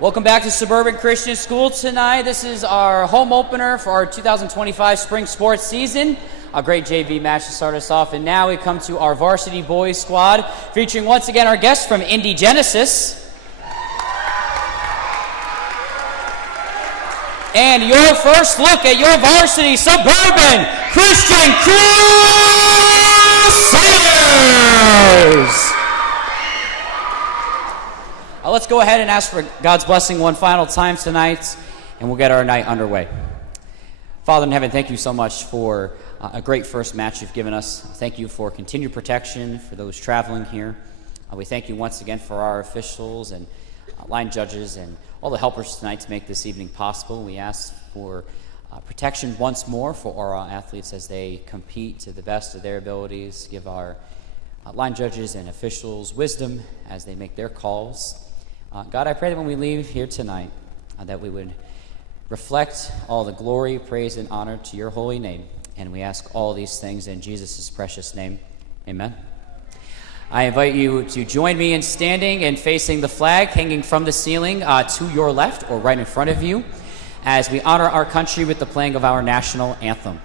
Welcome back to Suburban Christian School tonight. This is our home opener for our 2025 spring sports season. A great JV match to start us off. And now we come to our varsity boys squad, featuring once again our guests from Indy Genesis. And your first look at your varsity Suburban Christian Crusaders. Let's go ahead and ask for God's blessing one final time tonight, and we'll get our night underway. Father in heaven, thank you so much for a great first match you've given us. Thank you for continued protection for those traveling here. We thank you once again for our officials and line judges and all the helpers tonight to make this evening possible. We ask for protection once more for our athletes as they compete to the best of their abilities. Give our line judges and officials wisdom as they make their calls. God, I pray that when we leave here tonight, that we would reflect all the glory, praise, and honor to your holy name. And we ask all these things in Jesus' precious name. Amen. I invite you to join me in standing and facing the flag hanging from the ceiling to your left or right in front of you as we honor our country with the playing of our national anthem.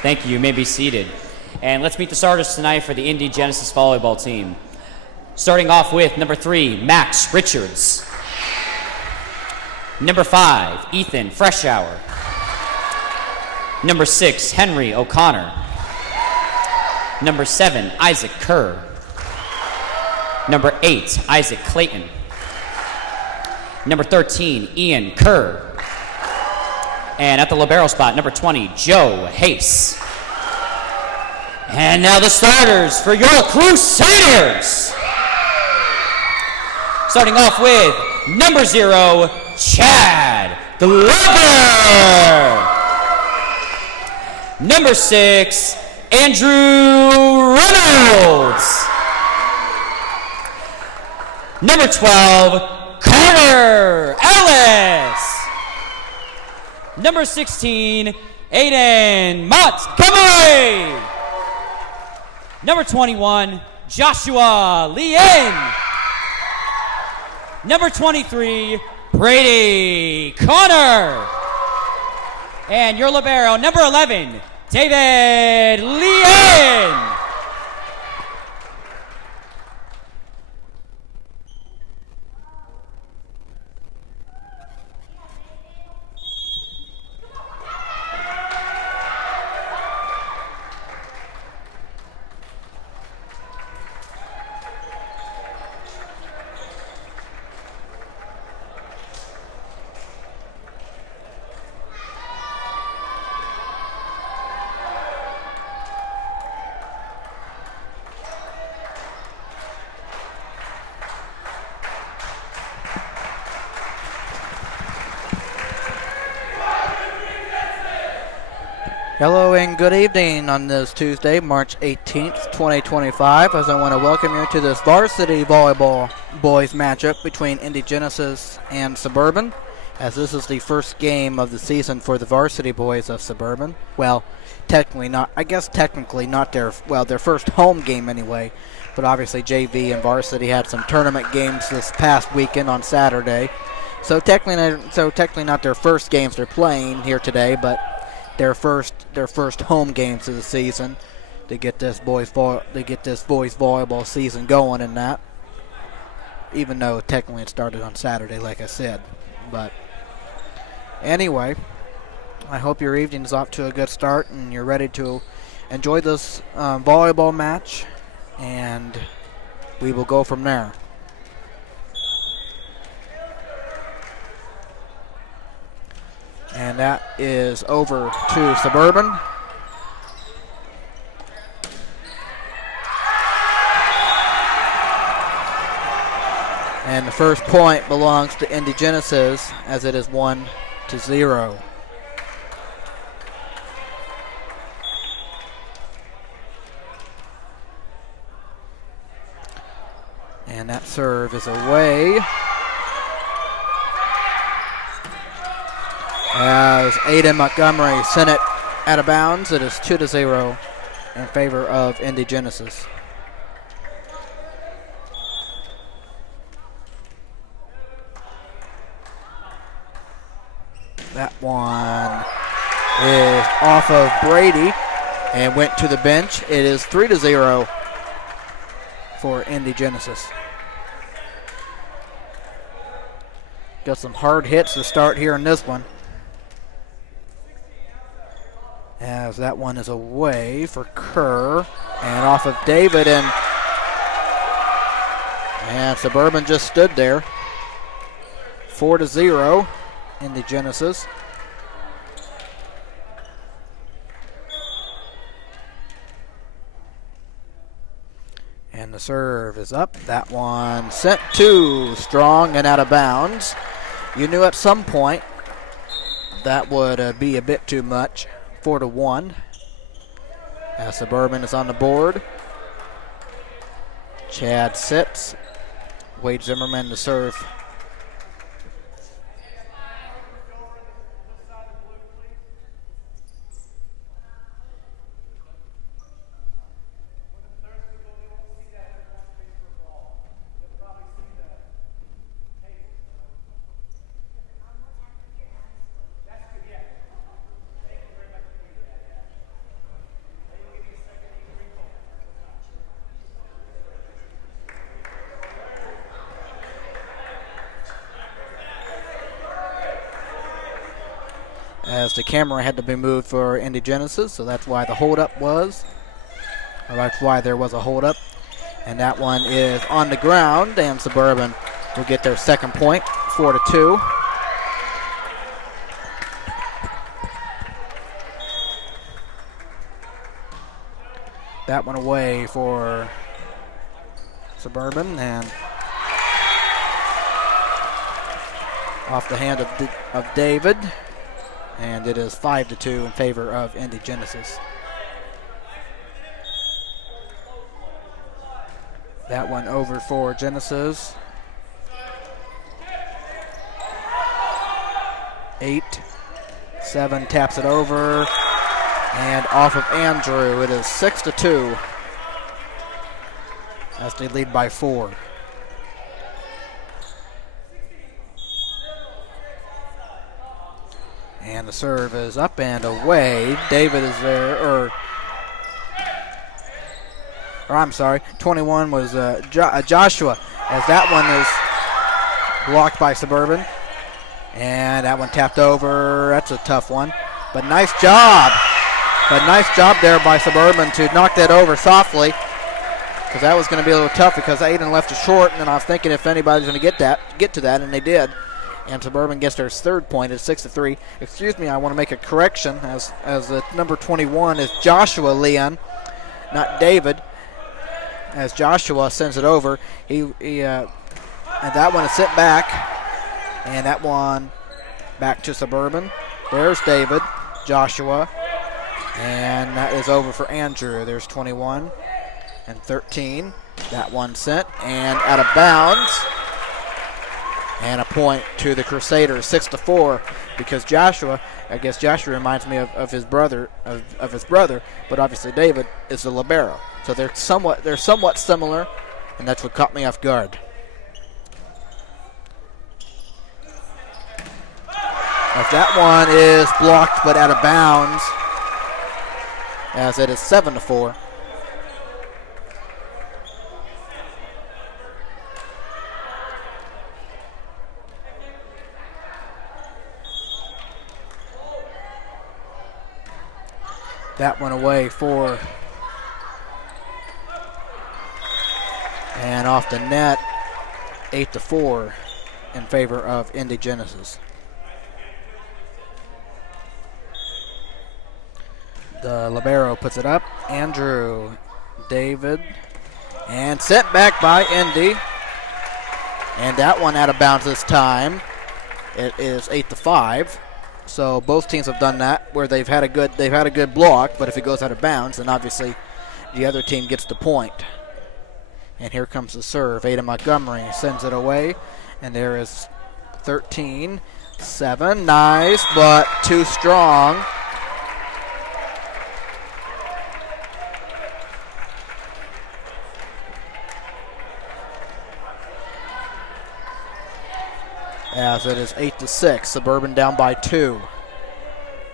Thank you. You may be seated. And let's meet the starters tonight for the Indy Genesis volleyball team. Starting off with number 3, Max Richards. Number 5, Ethan Freshour. Number 6, Henry O'Connor. Number 7, Isaac Kerr. Number 8, Isaac Clayton. Number 13, Ian Kerr. And at the libero spot, number 20, Joe Hayes. And now the starters for your Crusaders. Starting off with number 0, Chad Glover. Number 6, Andrew Reynolds. Number 12, Carter Ellis. Number 16, Aiden Montgomery. Number 21, Joshua Lien. Number 23, Brady Connor. And your libero, number 11, David Lien. Hello and good evening on this Tuesday, March 18th, 2025, as I want to welcome you to this varsity volleyball boys matchup between Indy Genesis and Suburban, as this is the first game of the season for the varsity boys of Suburban. Well, technically not their first home game anyway, but obviously JV and Varsity had some tournament games this past weekend on Saturday. So technically not their first games they're playing here today, but their first home games of the season to get this boys volleyball season going in that. Even though technically it started on Saturday, like I said. But anyway, I hope your evening's off to a good start and you're ready to enjoy this volleyball match, and we will go from there. And that is over to Suburban. And the first point belongs to Indy Genesis as it is 1-0. And that serve is away. As Aiden Montgomery sent it out of bounds, it is 2-0 in favor of Indy Genesis. That one is off of Brady and went to the bench. It is 3-0 for Indy Genesis. Got some hard hits to start here in this one. As that one is away for Kerr and off of David, and Suburban just stood there. 4-0 Indy Genesis. And the serve is up. That one sent too strong and out of bounds. You knew at some point that would be a bit too much. 4-1. As Suburban is on the board. Chad sits. Wade Zimmerman to serve. As the camera had to be moved for Indy Genesis, so that's why the holdup was. Or that's why there was a holdup. And that one is on the ground, and Suburban will get their second point, 4-2. That one away for Suburban, and off the hand of David. And it is 5-2 in favor of Indy Genesis. That one over for Genesis. 8-7 taps it over. And off of Andrew, it is 6-2 as they lead by 4. And the serve is up and away. David is there, or I'm sorry, 21 was Joshua, as that one is blocked by Suburban. And that one tapped over. That's a tough one. But nice job. There by Suburban to knock that over softly, because that was going to be a little tough because Aiden left it short, and I was thinking if anybody's going to get to that, and they did. And Suburban gets their third point at 6-3. Excuse me, I want to make a correction as the number 21 is Joshua Leon, not David. As Joshua sends it over, and that one is sent back, and that one back to Suburban. There's David, Joshua, and that is over for Andrew. There's 21 and 13. That one sent and out of bounds. And a point to the Crusaders, 6-4, because Joshua, I guess Joshua reminds me of his brother, of his brother, but obviously David is the libero. So they're somewhat similar, and that's what caught me off guard. As that one is blocked but out of bounds, as it is 7-4. That one away for, and off the net, 8-4 in favor of Indy Genesis. The libero puts it up. Andrew, David, and sent back by Indy. And that one out of bounds this time. It is 8-5. So both teams have done that, where they've had a good block, but if it goes out of bounds, then obviously the other team gets the point. And here comes the serve. Ada Montgomery sends it away, and there is 13-7. Nice, but too strong. As it is 8-6, Suburban down by 2.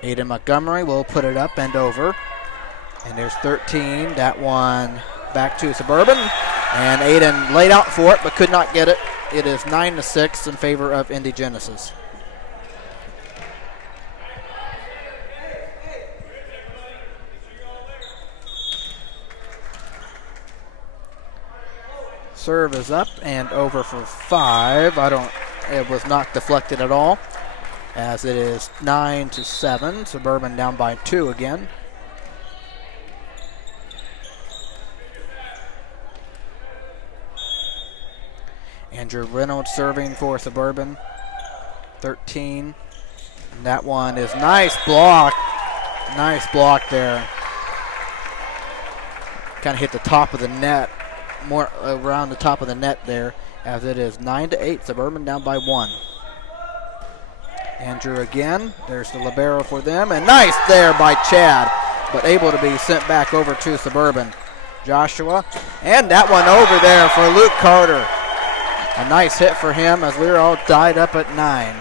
Aiden Montgomery will put it up and over. And there's 13. That one back to Suburban. And Aiden laid out for it but could not get it. It is 9-6 in favor of Indy Genesis. Serve is up and over for 5. It was not deflected at all, as it is 9-7. Suburban down by 2 again. Andrew Reynolds serving for Suburban. 13. And that one is nice block. Nice block there. Kind of hit the top of the net, more around the top of the net there. As it is 9-8, Suburban down by 1. Andrew again. There's the libero for them. And nice there by Chad, but able to be sent back over to Suburban. Joshua. And that one over there for Luke Carter. A nice hit for him as we were all tied up at 9.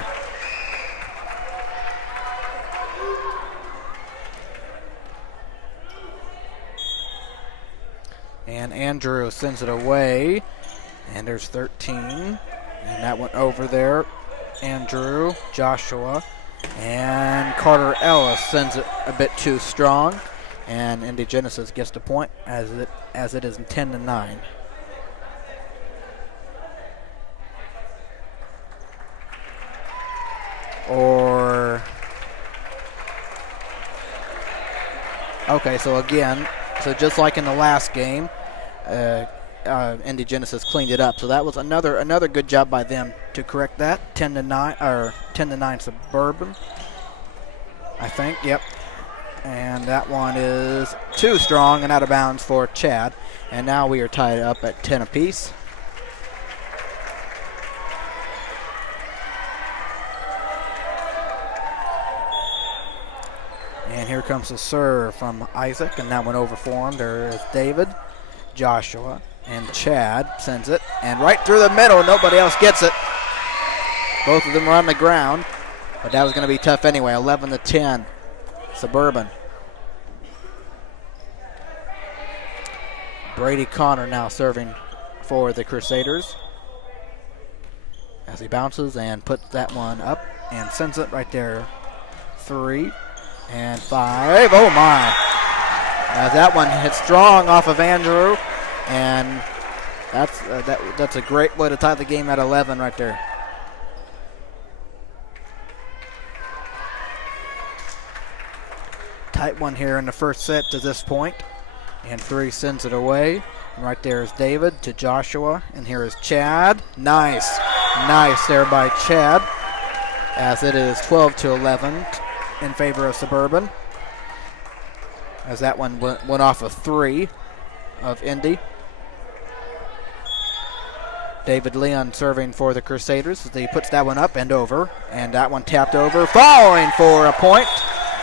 And Andrew sends it away. And there's 13, and that went over there. Andrew, Joshua, and Carter Ellis sends it a bit too strong, and Indy Genesis gets the point as it is 10-9. Okay, so again, just like in the last game, Indy Genesis cleaned it up. So that was another good job by them to correct that. 10-9 or 10-9 Suburban, I think. Yep. And that one is too strong and out of bounds for Chad. And now we are tied up at 10 apiece. And here comes the serve from Isaac, and that one over for him. There is David, Joshua, and Chad sends it, and right through the middle, nobody else gets it. Both of them are on the ground, but that was going to be tough anyway. 11-10, Suburban. Brady Connor now serving for the Crusaders as he bounces and puts that one up and sends it right there. 3 and 5. Oh my! As that one hit strong off of Andrew. And that's a great way to tie the game at 11 right there. Tight one here in the first set to this point. And 3 sends it away. And right there is David to Joshua. And here is Chad. Nice. Nice there by Chad. As it is 12-11 in favor of Suburban. As that one went off of 3 of Indy. David Leon serving for the Crusaders as he puts that one up and over. And that one tapped over, falling for a point.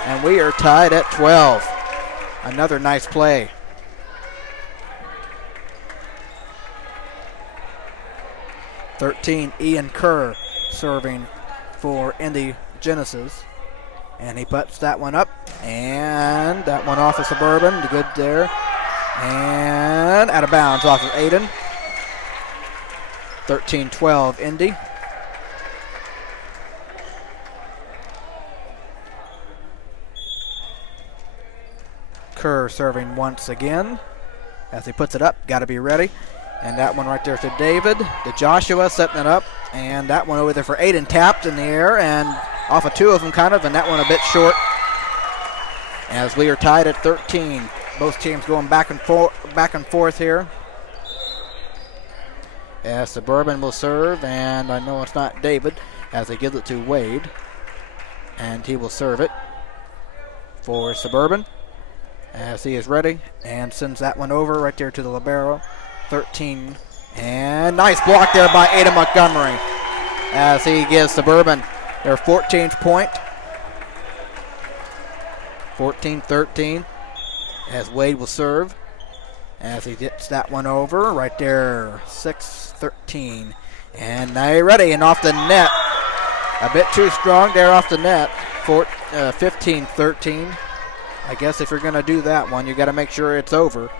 And we are tied at 12. Another nice play. Ian Kerr serving for Indy Genesis. And he puts that one up. And that one off of Suburban. Good there. And out of bounds off of Aiden. 13-12 Indy. Kerr serving once again. As he puts it up, got to be ready. And that one right there to David. To Joshua setting it up. And that one over there for Aiden, tapped in the air and off of two of them kind of, and that one a bit short. As we are tied at 13. Both teams going back and forth here. As Suburban will serve, and I know it's not David, as he gives it to Wade. And he will serve it for Suburban as he is ready and sends that one over right there to the libero. 13. And nice block there by Ada Montgomery as he gives Suburban their 14th point. 14-13 as Wade will serve as he gets that one over right there. 6-13. And now you're ready and off the net. A bit too strong there off the net. 15-13. I guess if you're going to do that one, you got to make sure it's over.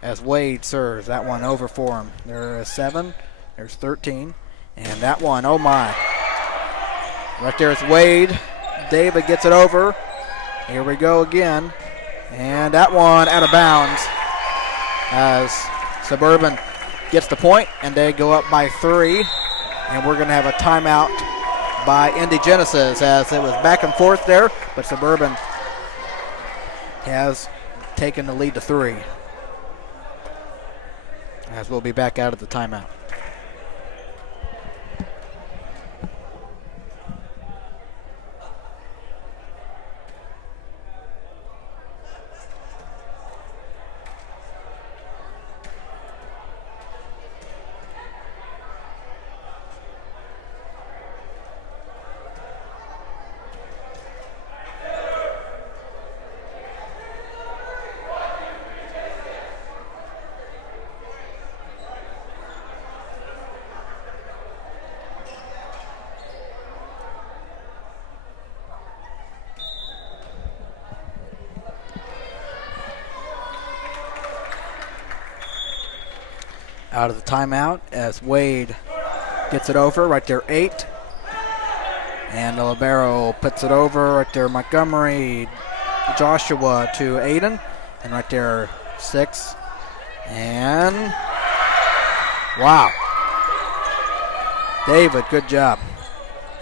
As Wade serves that one over for him. There's 7. There's 13. And that one, oh my. Right there is Wade. David gets it over. Here we go again. And that one out of bounds as Suburban gets the point, and they go up by 3. And we're going to have a timeout by Indy Genesis as it was back and forth there, but Suburban has taken the lead to 3. As we'll be back out of the timeout. Out of the timeout as Wade gets it over right there, 8. And the libero puts it over right there, Montgomery, Joshua to Aiden. And right there, 6. And wow. David, good job.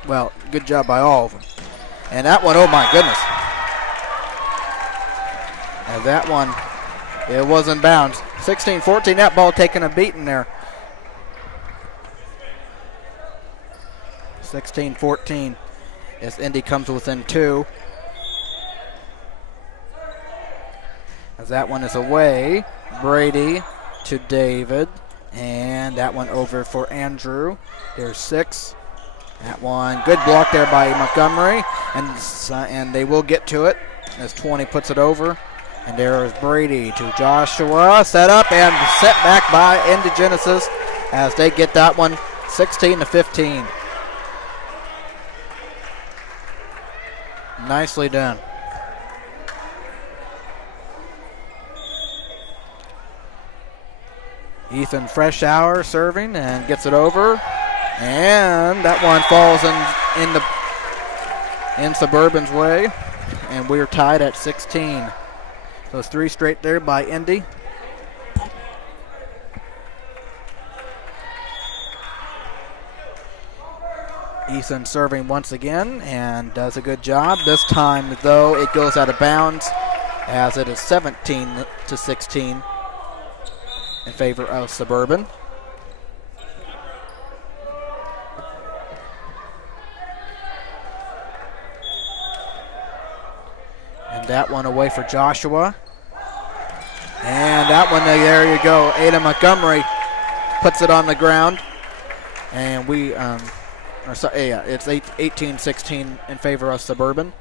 Well, good job by all of them. And that one, oh my goodness. And that one, it was in bounds. 16-14, that ball taking a beating there. 16-14 as Indy comes within 2. As that one is away. Brady to David. And that one over for Andrew. There's 6. That one, good block there by Montgomery. And they will get to it as 20 puts it over. And there is Brady to Joshua. Set up and set back by Indy Genesis as they get that one 16-15. Nicely done. Ethan Freshour serving and gets it over. And that one falls in Suburban's way. And we're tied at 16. So it's 3 straight there by Indy. Ethan serving once again and does a good job. This time, though, it goes out of bounds as it is 17-16 in favor of Suburban. And that one away for Joshua. And that one, there you go. Ada Montgomery puts it on the ground. And it's 18-16 in favor of Suburban.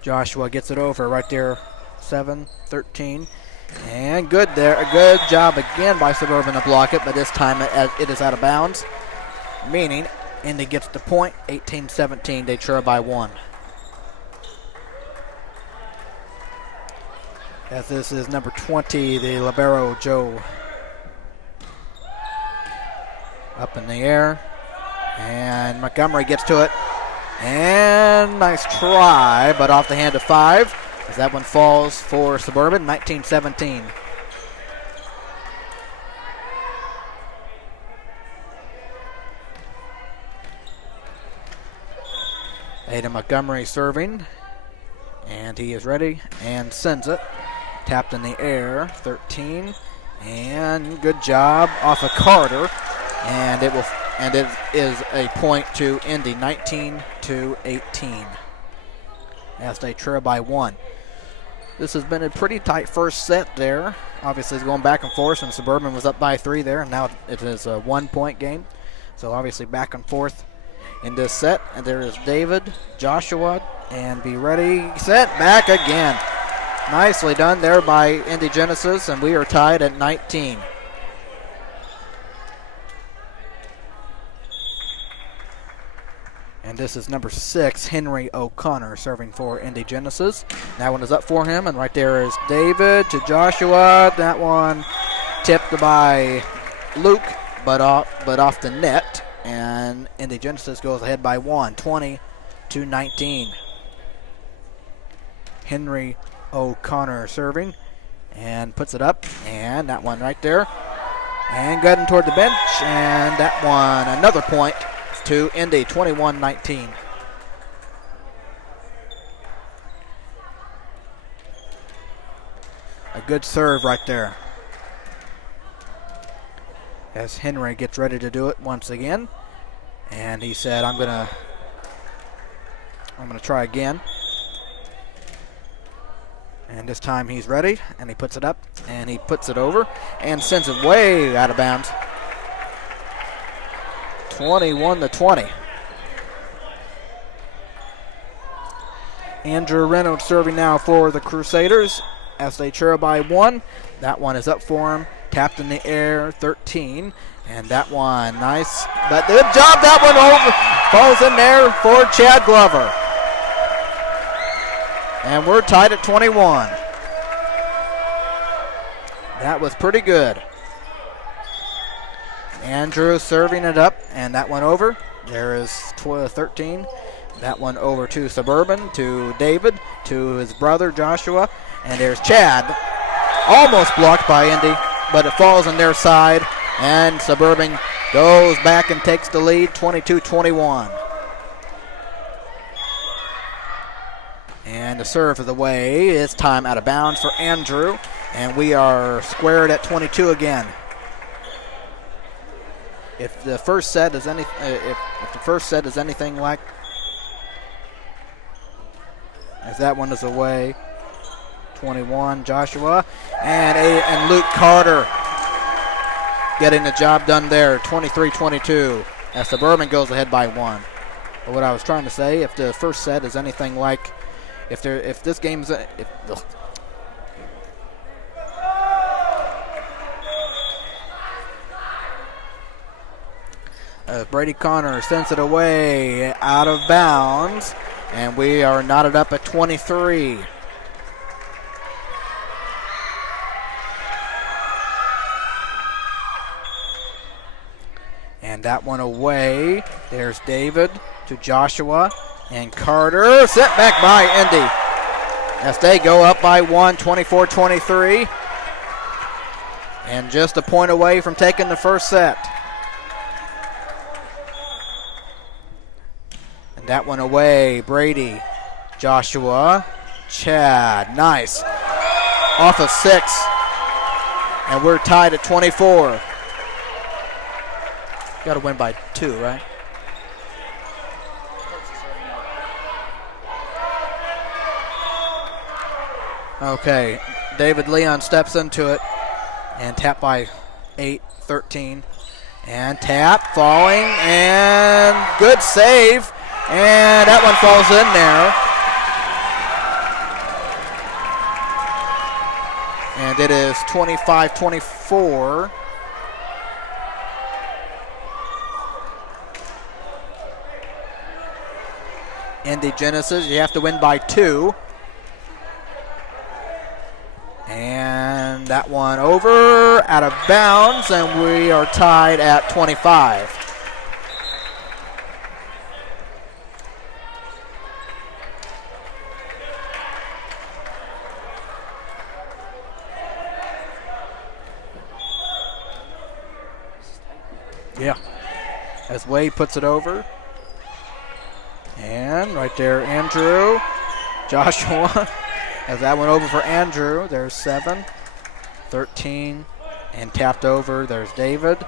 Joshua gets it over right there, 7-13. And good there. A good job again by Suburban to block it, but this time it is out of bounds, meaning Indy gets the point, 18-17. They trail by 1. As this is number 20, the libero, Joe. Up in the air. And Montgomery gets to it. And nice try, but off the hand of 5. As that one falls for Suburban, 19-17. Aiden Montgomery serving. And he is ready and sends it. Tapped in the air, 13. And good job off of Carter. And it is a point to Indy, 19-18. As they trail by 1. This has been a pretty tight first set there. Obviously, it's going back and forth, and Suburban was up by 3 there, and now it is a 1-point game. So obviously back and forth in this set. And there is David, Joshua, and be ready, set, back again. Nicely done there by Indy Genesis, and we are tied at 19. And this is number 6, Henry O'Connor, serving for Indy Genesis. That one is up for him, and right there is David to Joshua. That one tipped by Luke, but off the net. And Indy Genesis goes ahead by 1, 20-19. Henry O'Connor serving and puts it up, and that one right there. And getting toward the bench, and that one, another point to Indy, 21-19. A good serve right there. As Henry gets ready to do it once again. And he said, I'm gonna try again. And this time he's ready, and he puts it up, and he puts it over, and sends it way out of bounds. 21-20. Andrew Reynolds serving now for the Crusaders as they trail by 1. That one is up for him. Tapped in the air, 13. And that one, nice. But good job, that one over. Falls in there for Chad Glover. And we're tied at 21. That was pretty good. Andrew serving it up, and that one over. There is 13. That one over to Suburban, to David, to his brother Joshua, and there's Chad. Almost blocked by Indy, but it falls on their side, and Suburban goes back and takes the lead, 22-21. And the serve of the way is time out of bounds for Andrew, and we are squared at 22 again. If the first set is anything like, as that one is away, 21 Joshua and Luke Carter getting the job done there, 23-22. As Suburban goes ahead by 1. But what I was trying to say, if the first set is anything like, if this game's Brady Connor sends it away out of bounds, and we are knotted up at 23. And that one away. There's David to Joshua and Carter. Set back by Indy as they go up by 1, 24-23. And just a point away from taking the first set. That one away, Brady, Joshua, Chad, nice. Off of 6, and we're tied at 24. Got to win by 2, right? Okay, David Leon steps into it and tap by 8-13. And tap, falling, and good save. And that one falls in there. And it is 25-24. Indy Genesis, you have to win by 2. And that one over, out of bounds, and we are tied at 25. Yeah, as Wade puts it over. And right there, Andrew. Joshua has that one over for Andrew. There's 7, 13, and tapped over. There's David.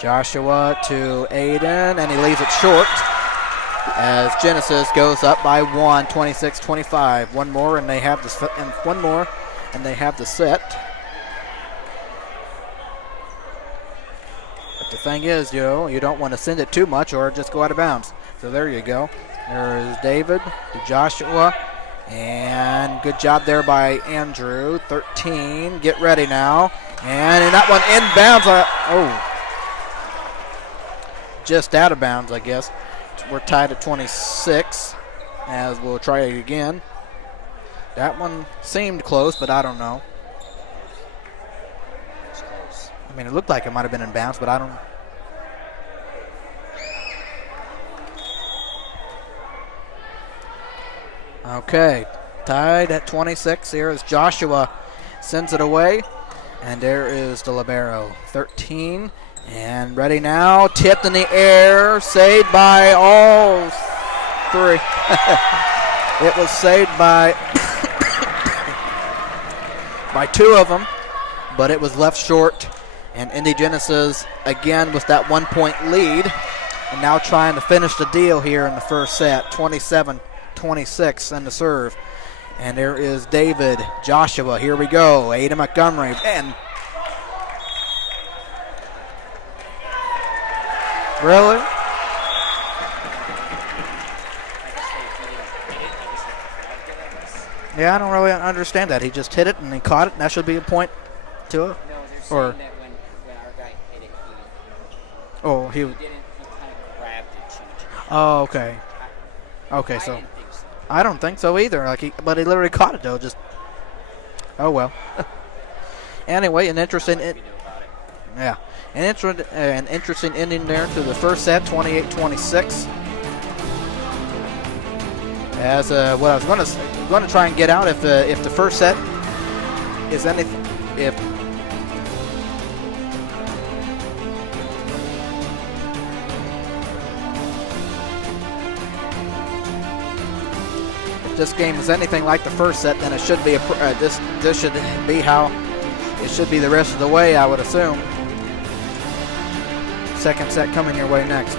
Joshua to Aiden, and he leaves it short as Genesis goes up by 1, 26-25. One more, and they have the set. But the thing is, you don't want to send it too much or just go out of bounds. So there you go. There is David to Joshua. And good job there by Andrew. 13. Get ready now. And that one inbounds. Just out of bounds, I guess. We're tied at 26 as we'll try it again. That one seemed close, but I don't know. I mean, it looked like it might have been in bounds, but I don't. Okay, tied at 26. Here is Joshua, sends it away, and there is the libero. 13, and ready now, tipped in the air, saved by all 3. It was saved by 2 of them, but it was left short, and Indy Genesis again with that 1-point lead, and now trying to finish the deal here in the first set. 27-26 and the serve. And there is David, Joshua. Here we go. Aiden Montgomery. And really? Yeah, I don't really understand that. He just hit it and he caught it, and that should be a point to it. No, they're saying that when our guy hit it, he didn't. He kind of grabbed it too much. Oh, okay. Okay, so. I don't think so either. But he literally caught it though. Just. Oh well. Anyway, an interesting ending there to the first set, 28-26. As what I was going to try and get out if the first set is anything if this game is anything like the first set, then it should be this should be how it should be the rest of the way, I would assume. Second set coming your way next.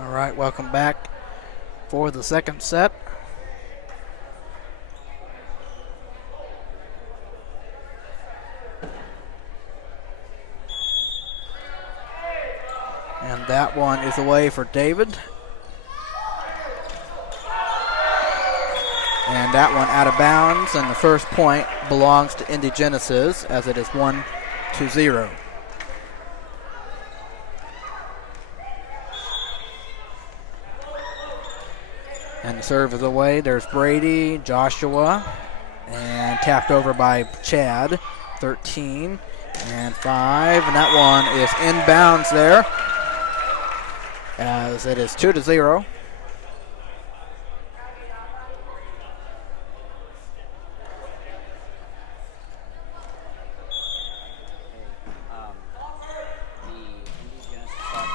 All right, welcome back for the second set. And that one is away for David. And that one out of bounds, and the first point belongs to Indy Genesis as it is 1-0. And the serve is away. There's Brady, Joshua, and tapped over by Chad. 13 and 5, and that one is inbounds there as it is 2-0.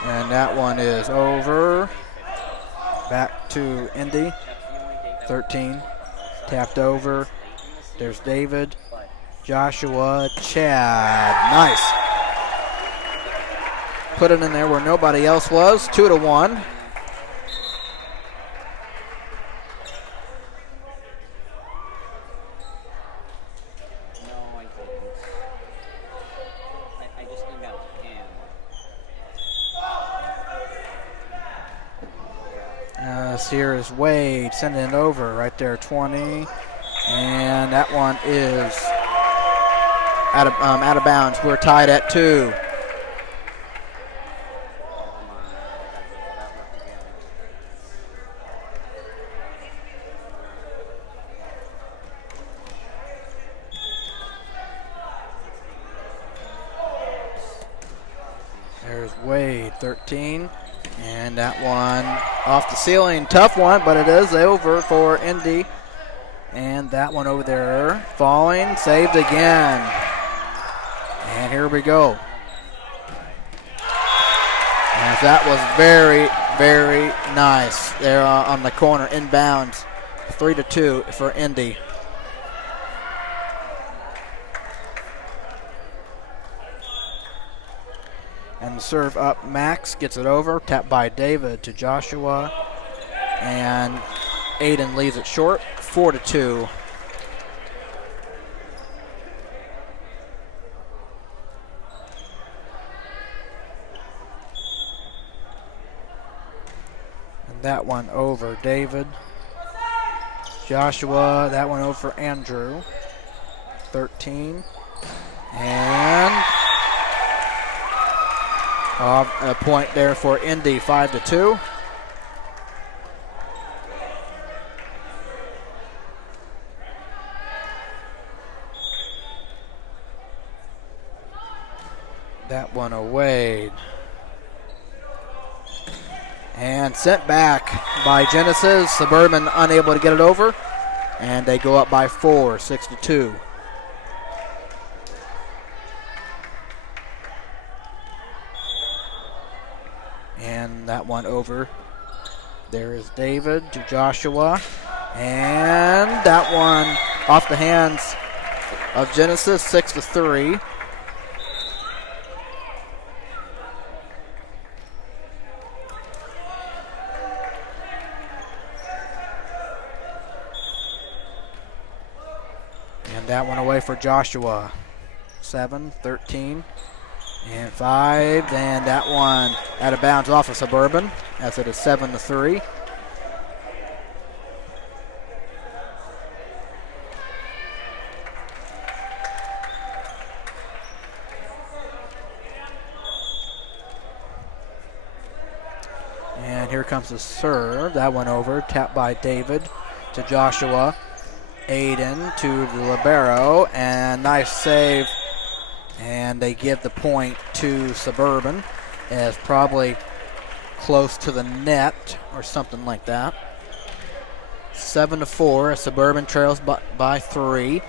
And that one is over. Back to Indy. 13. Tapped over. There's David, Joshua, Chad. Nice. Put it in there where nobody else was. 2-1. Here is Wade sending it over right there, 20, and that one is out of bounds. We're tied at 2. There's Wade, 13. And that one off the ceiling. Tough one, but it is over for Indy. And that one over there falling. Saved again. And here we go. And that was very, very nice there on the corner inbounds. 3-2 for Indy. And the serve up, Max gets it over, tapped by David to Joshua, and Aiden leaves it short, 4-2. And that one over David. Joshua, that one over for Andrew, 13. And a point there for Indy, 5-2. That one away. And sent back by Genesis. Suburban unable to get it over. And they go up by 4, 6-2. And that one over. There is David to Joshua. And that one off the hands of Genesis, 6-3. And that one away for Joshua. 7, 13. And 5, and that one out of bounds off of Suburban, as it is 7-3. And here comes the serve. That one over, tapped by David to Joshua. Aiden to the libero, and nice save. And they give the point to Suburban as probably close to the net or something like that. 7-4 as Suburban trails by 3.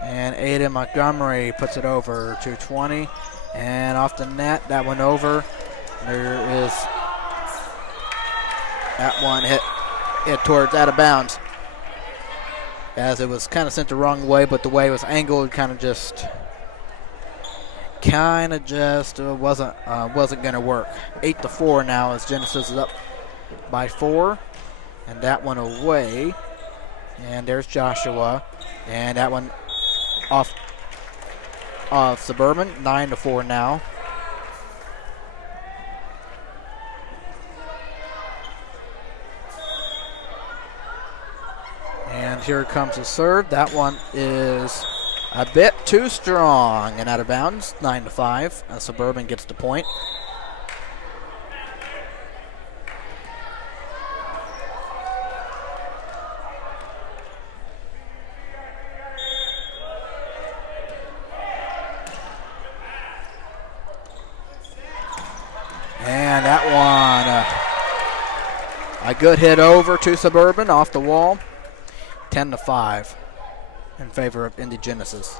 And Aiden Montgomery puts it over to 20. And off the net, that one over. There is that one hit towards out of bounds. As it was kind of sent the wrong way, but the way it was angled kind of just kind of just wasn't going to work. 8-4 now as Genesis is up by 4. And that one away. And there's Joshua. And that one off Suburban. 9-4 now. And here comes the serve. That one is a bit too strong and out of bounds. 9-5. Suburban gets the point. And that one, a good hit over to Suburban off the wall. 10-5 in favor of Indy Genesis.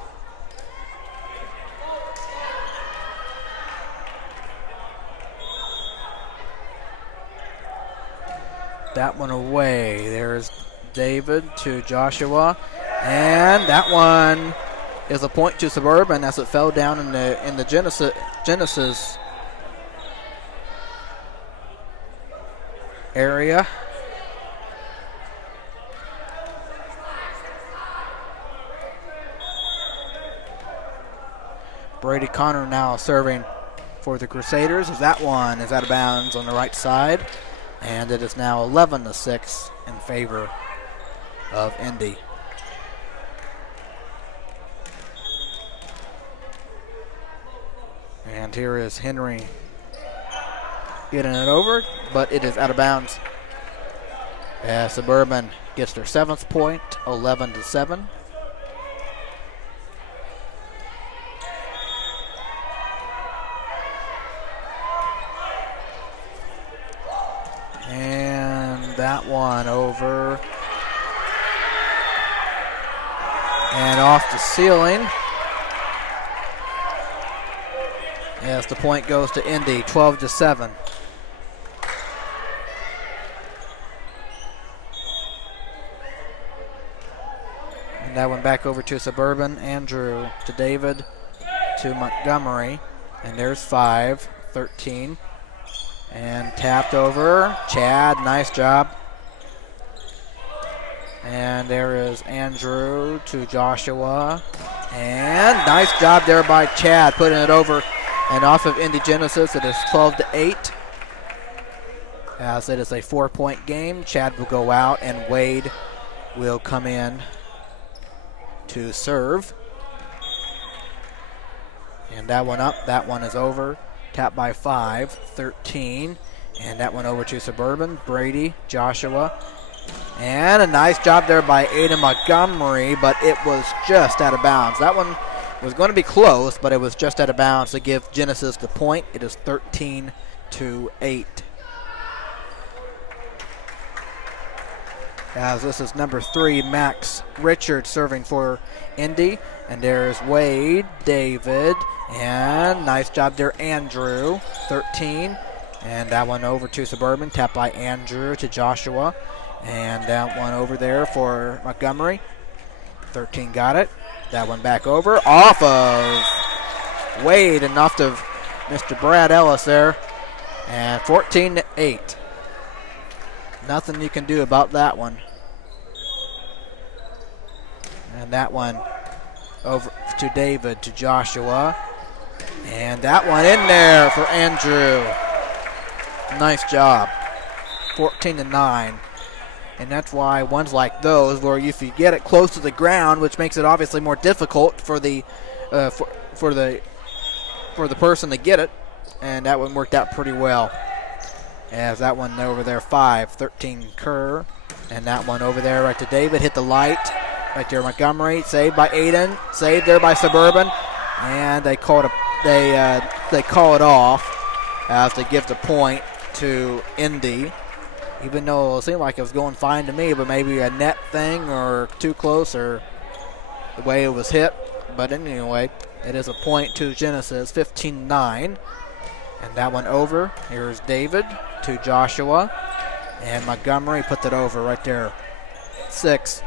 That one away. There's David to Joshua. And that one is a point to Suburban as it fell down in the Genesis area. Brady Connor now serving for the Crusaders as that one is out of bounds on the right side. And it is now 11-6 in favor of Indy. And here is Henry getting it over, but it is out of bounds. As Suburban gets their 7th point, 11-7. And that one over and off the ceiling. As the point goes to Indy, 12-7. And that one back over to Suburban. Andrew to David to Montgomery. And there's 5-13. And tapped over. Chad, nice job. And there is Andrew to Joshua. And nice job there by Chad, putting it over and off of Indy Genesis. It is 12-8. As it is a 4-point game, Chad will go out and Wade will come in to serve. And that one up, that one is over. Tapped by 5-13. And that one over to Suburban. Brady, Joshua. And a nice job there by Aiden Montgomery, but it was just out of bounds. That one was going to be close, but it was just out of bounds to give Genesis the point. It is 13-8. As this is number 3, Max Richards serving for Indy. And there's Wade, David, and nice job there, Andrew, 13. And that one over to Suburban, tapped by Andrew to Joshua. And that one over there for Montgomery. 13 got it. That one back over, off of Wade and off of Mr. Brad Ellis there. And 14-8. Nothing you can do about that one. And that one over to David, to Joshua. And that one in there for Andrew. Nice job. 14-9. And that's why ones like those, where if you get it close to the ground, which makes it obviously more difficult for the for the person to get it, and that one worked out pretty well. As that one over there, 5-13 Kerr, and that one over there right to David, hit the light right there. Montgomery saved by Aiden, saved there by Suburban, and they call it off as they give the point to Indy. Even though it seemed like it was going fine to me, but maybe a net thing or too close or the way it was hit. But anyway, it is a point to Genesis, 15-9. And that one over. Here's David to Joshua. And Montgomery put it over right there. 6.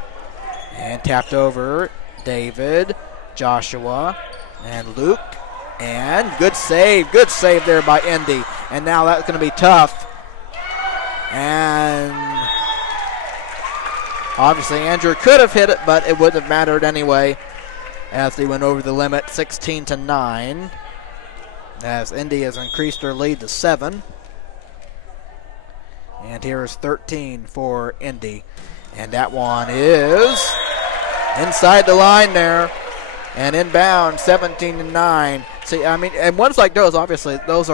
And tapped over David, Joshua, and Luke. And good save there by Indy. And now that's going to be tough. And obviously Andrew could have hit it, but it wouldn't have mattered anyway as they went over the limit, 16-9. As Indy has increased their lead to 7. And here is 13 for Indy. And that one is inside the line there. And inbound, 17-9. See, I mean, and ones like those, obviously, those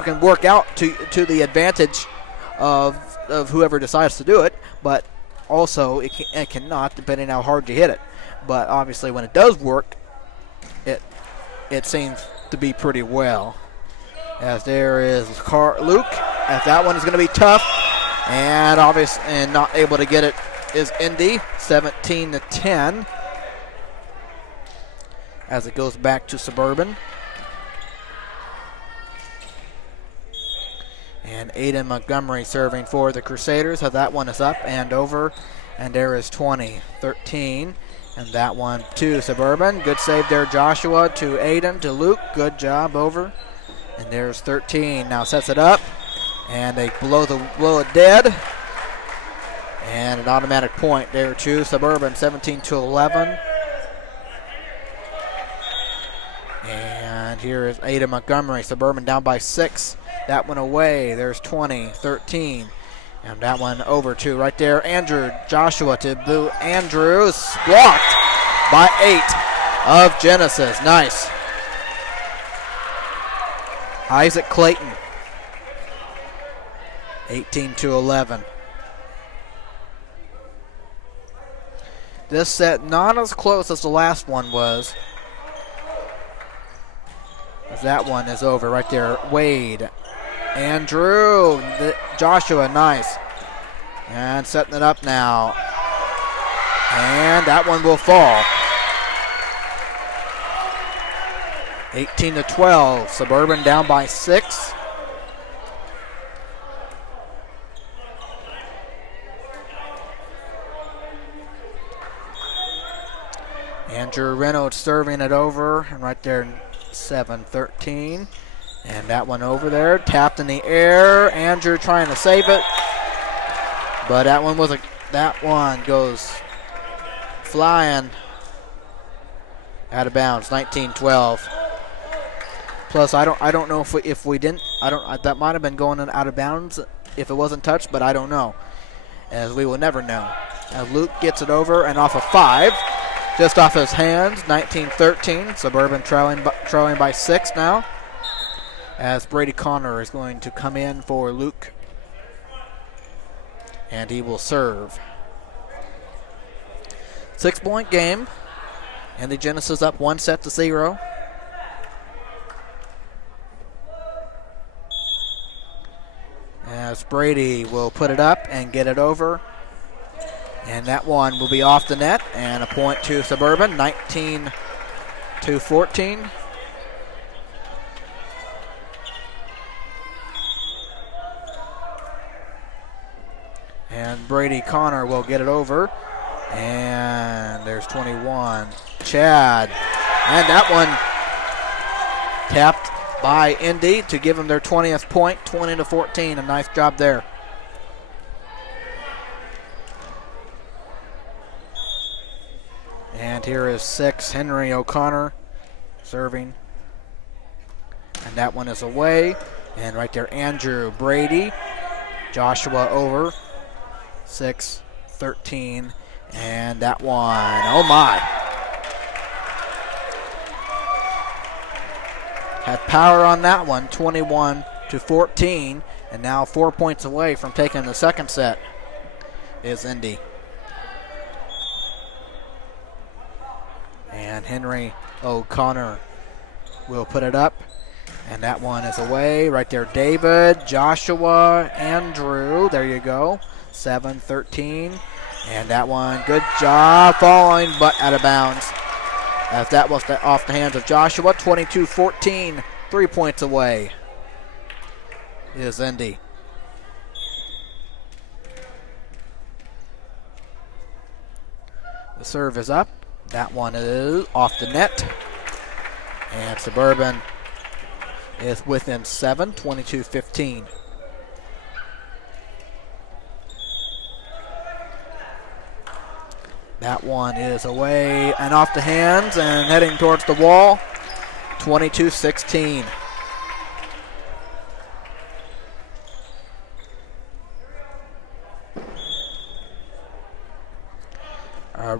can work out to the advantage of whoever decides to do it. But also, it cannot, depending how hard you hit it. But obviously, when it does work, it seems to be pretty well. As there is Luke, as that one is going to be tough, and obvious and not able to get it is Indy, 17-10. As it goes back to Suburban. And Aiden Montgomery serving for the Crusaders. As that one is up and over, and there is 20-13. And that one to Suburban. Good save there, Joshua, to Aiden, to Luke. Good job over. And there's 13. Now sets it up. And they blow it dead. And an automatic point there to Suburban, 17-11. And here is Aiden Montgomery. Suburban down by 6. That one away. There's 20-13. And that one over to right there. Andrew Joshua to Blue. Andrews blocked by 8 of Genesis. Nice. Isaac Clayton. 18-11. This set not as close as the last one was. As that one is over right there. Wade. Andrew. Joshua, nice. And setting it up now. And that one will fall. 18-12. Suburban down by 6. Andrew Reynolds serving it over. And right there, 7-13. And that one over there, tapped in the air. Andrew trying to save it, but that one goes flying out of bounds. 19-12. Plus, I don't know if we didn't. That might have been going out of bounds if it wasn't touched, but I don't know, as we will never know. As Luke gets it over and off of 5, just off his hands. 19-13. Suburban trailing by 6 now. As Brady Connor is going to come in for Luke. And he will serve. 6-point game. And the Genesis up 1-0. As Brady will put it up and get it over. And that one will be off the net. And a point to Suburban. 19-14. And Brady Connor will get it over. And there's 21. Chad. And that one tapped by Indy to give them their 20th point, 20-14. A nice job there. And here is 6, Henry O'Connor serving. And that one is away. And right there, Andrew Brady. Joshua over. 6-13, and that one, oh my. Had power on that one, 21-14, and now 4 points away from taking the second set is Indy. And Henry O'Connor will put it up, and that one is away. Right there, David, Joshua, Andrew, there you go. 7-13, and that one, good job, falling, but out of bounds. As that was off the hands of Joshua, 22-14, 3 points away is Indy. The serve is up. That one is off the net. And Suburban is within 7, 22-15. That one is away and off the hands and heading towards the wall. 22-16.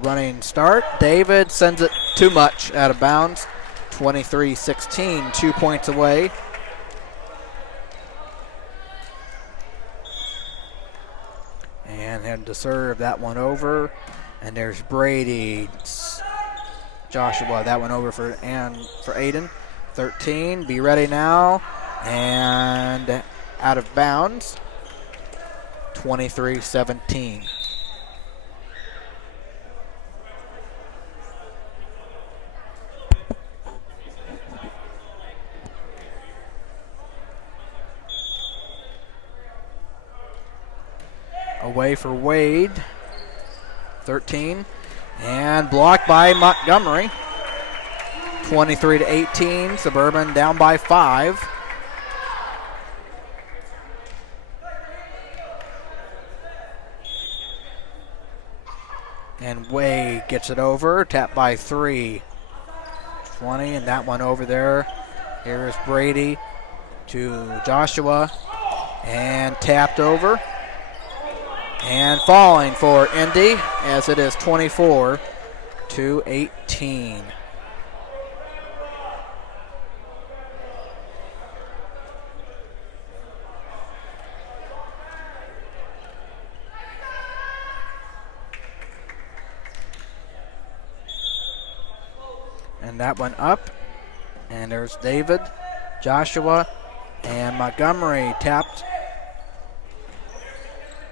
Running start. David sends it too much out of bounds. 23-16, 2 points away. And heading to serve that one over. And there's Brady. Joshua, that one over for Aiden. 13, be ready now. And out of bounds. 23-17. Away for Wade. 13. And blocked by Montgomery. 23-18. Suburban down by 5. And Wade gets it over. Tapped by 3. 20, and that one over there. Here's Brady to Joshua. And tapped over. And falling for Indy as it is 24-18. And that one up. And there's David, Joshua, and Montgomery tapped.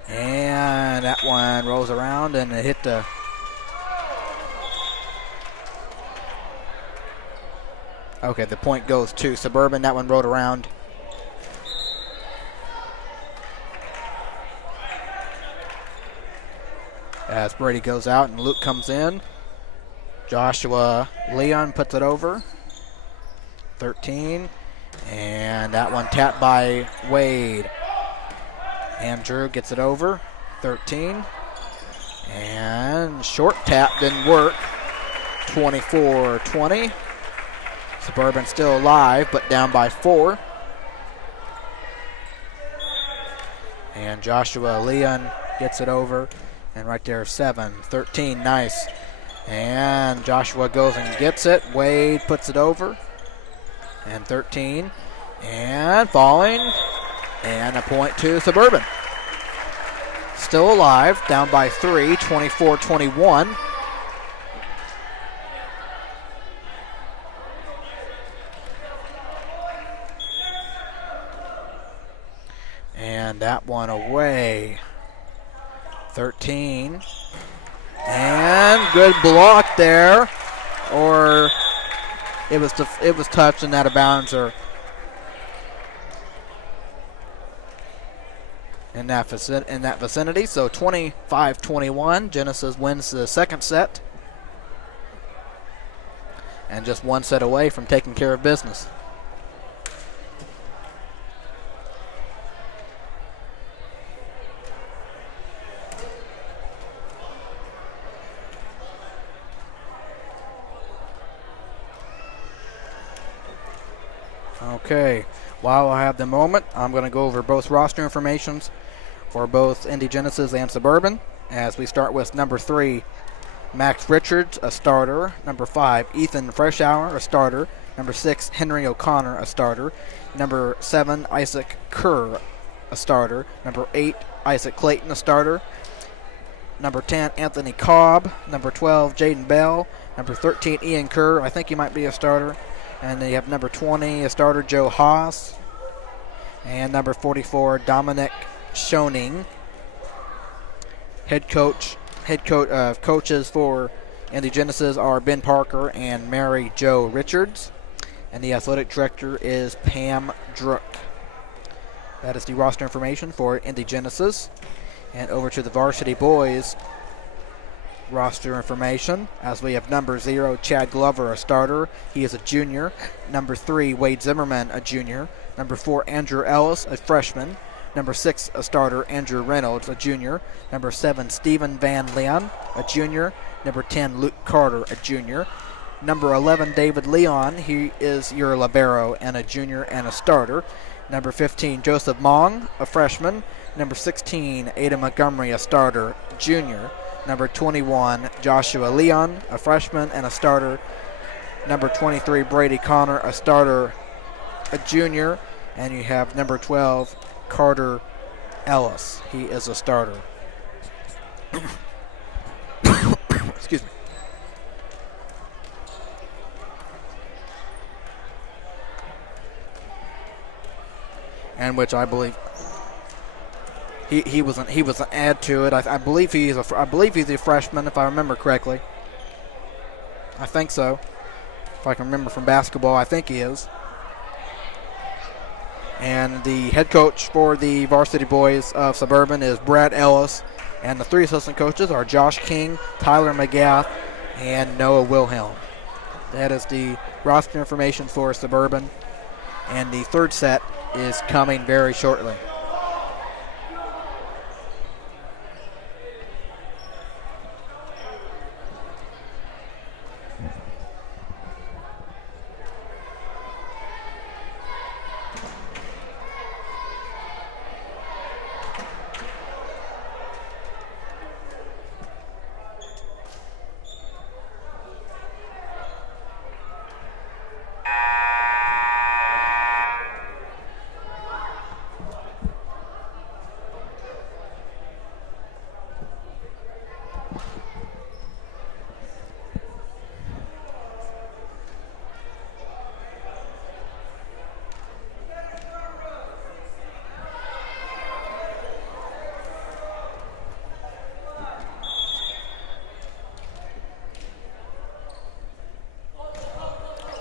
And that one rolls around and it hit the the point goes to Suburban. That one rolled around. As Brady goes out and Luke comes in. Joshua Leon puts it over. 13. And that one tapped by Wade. Andrew gets it over. 13. And short tap didn't work. 24-20. Suburban still alive, but down by 4. And Joshua Leon gets it over. And right there, 7. 13, nice. And Joshua goes and gets it. Wade puts it over. And 13. And falling. And a point to Suburban. Still alive, down by 3, 24-21. And that one away. 13. And good block there. Or it was touched and out of bounds, or in that vicinity. So 25-21. Genesis wins the second set. And just one set away from taking care of business. Okay, while I have the moment, I'm going to go over both roster informations for both Indy Genesis and Suburban. As we start with number 3, Max Richards, a starter. Number 5, Ethan Freshour, a starter. Number 6, Henry O'Connor, a starter. Number 7, Isaac Kerr, a starter. Number 8, Isaac Clayton, a starter. Number 10, Anthony Cobb. Number 12, Jaden Bell. Number 13, Ian Kerr. I think he might be a starter. And then you have number 20, a starter, Joe Haas. And number 44, Dominic Schoening. Coaches for Indy Genesis are Ben Parker and Mary Jo Richards. And the athletic director is Pam Druck. That is the roster information for Indy Genesis. And over to the Varsity Boys roster information, as we have number 0, Chad Glover, a starter. He is a junior. Number 3, Wade Zimmerman, a junior. Number 4, Andrew Ellis, a freshman. Number 6, a starter, Andrew Reynolds, a junior. Number 7, Stephen Van Leon, a junior. Number 10, Luke Carter, a junior. Number 11, David Leon. He is your libero and a junior and a starter. Number 15, Joseph Mong, a freshman. Number 16, Ada Montgomery, a starter, junior. Number 21, Joshua Leon, a freshman and a starter. Number 23, Brady Connor, a starter, a junior. And you have number 12, Carter Ellis. He is a starter. Excuse me. And which I believe he was an add to it. I believe he's a freshman, if I remember correctly. I think so. If I can remember from basketball, I think he is. And the head coach for the varsity boys of Suburban is Brad Ellis. And the 3 assistant coaches are Josh King, Tyler McGath, and Noah Wilhelm. That is the roster information for Suburban. And the third set is coming very shortly.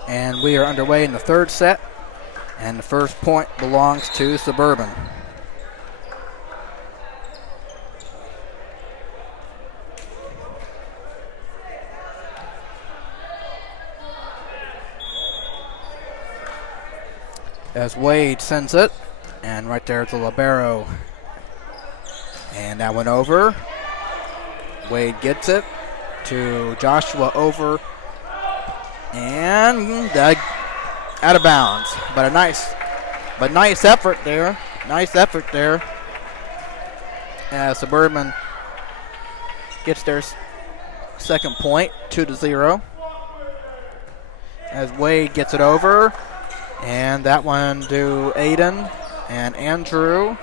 And we are underway in the third set, and the first point belongs to Suburban. As Wade sends it, and right there to libero. And that went over. Wade gets it to Joshua over. And out of bounds. But nice effort there. Nice effort there. As Suburban gets their second point, 2-0. As Wade gets it over. And that one to Aiden and Andrew.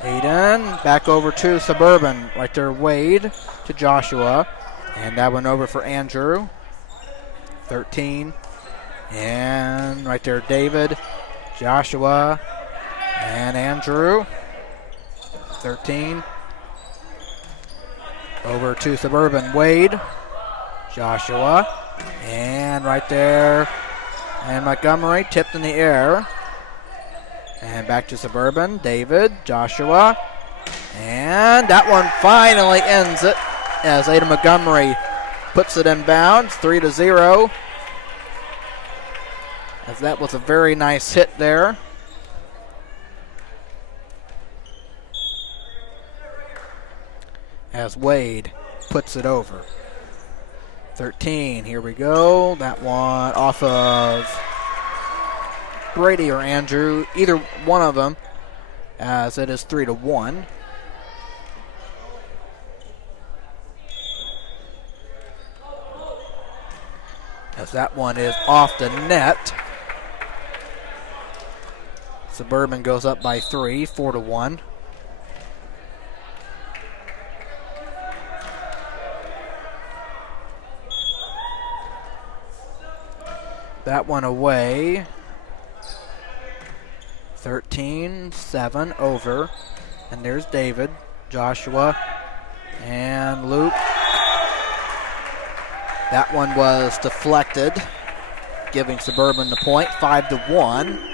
Aiden back over to Suburban. Right there, Wade to Joshua. And that one over for Andrew. 13. And right there, David, Joshua, and Andrew. 13. Over to Suburban, Wade, Joshua, and right there, and Montgomery tipped in the air. And back to Suburban, David, Joshua, and that one finally ends it as Ada Montgomery puts it in bounds, 3-0. As that was a very nice hit there. As Wade puts it over. 13, here we go. That one off of Brady or Andrew, either one of them, as it is 3-1. As that one is off the net. Suburban goes up by 3, 4-1. That one away. 13-7 over. And there's David, Joshua, and Luke. That one was deflected, giving Suburban the point, 5-1.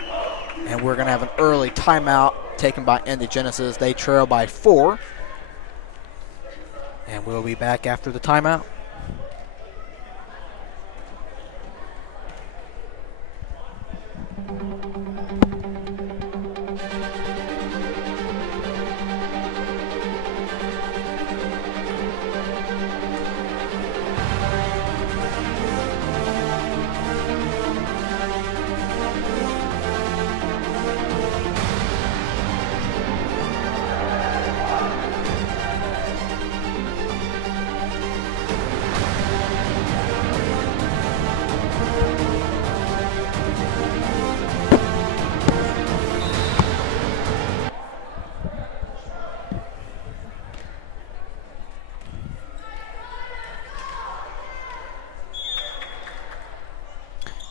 And we're going to have an early timeout taken by Indy Genesis. They trail by 4. And we'll be back after the timeout.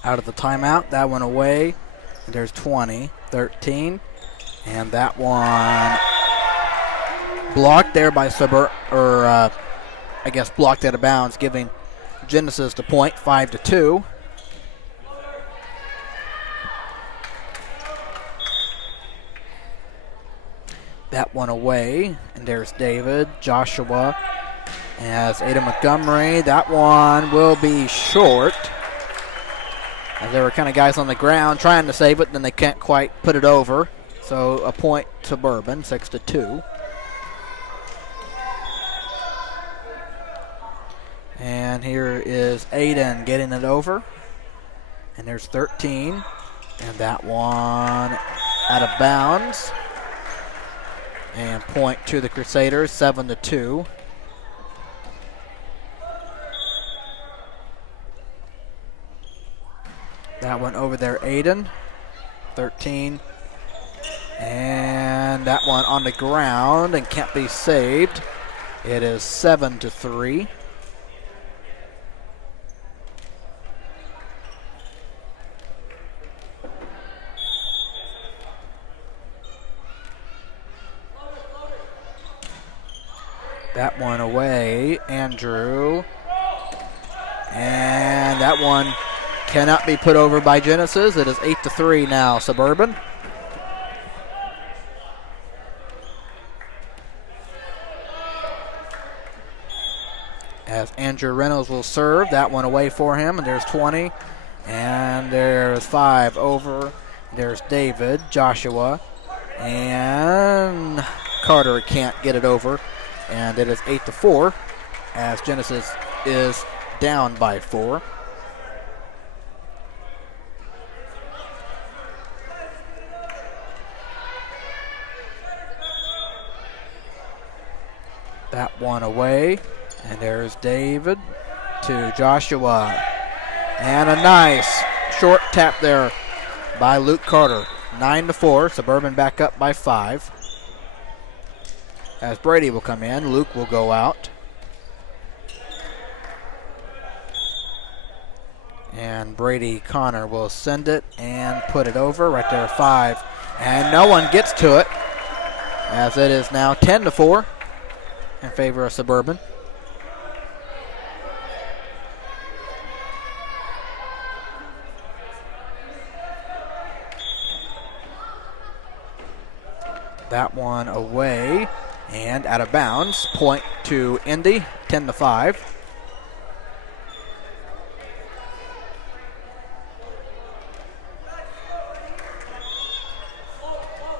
Out of the timeout, that one away. There's 20, 13, and that one blocked there by blocked out of bounds, giving Genesis the point, 5-2. That one away, and there's David, Joshua, as Ada Montgomery. That one will be short. As there were kind of guys on the ground trying to save it, then they can't quite put it over. So a point Suburban, 6-2. And here is Aiden getting it over. And there's 13. And that one out of bounds. And point to the Crusaders, 7-2. That one over there, Aiden, 13. And that one on the ground and can't be saved. It is 7-3. That one away, Andrew. And that one cannot be put over by Genesis. It is 8-3 now, Suburban. As Andrew Reynolds will serve, that one away for him, and there's 20. And there's 5 over. There's David, Joshua, and Carter can't get it over. And it is 8-4 as Genesis is down by 4. That one away, and there's David to Joshua. And a nice short tap there by Luke Carter. 9-4, Suburban back up by 5. As Brady will come in, Luke will go out. And Brady Connor will send it and put it over right there, 5. And no one gets to it, as it is now 10-4 in favor of Suburban. That one away and out of bounds. Point to Indy, 10-5.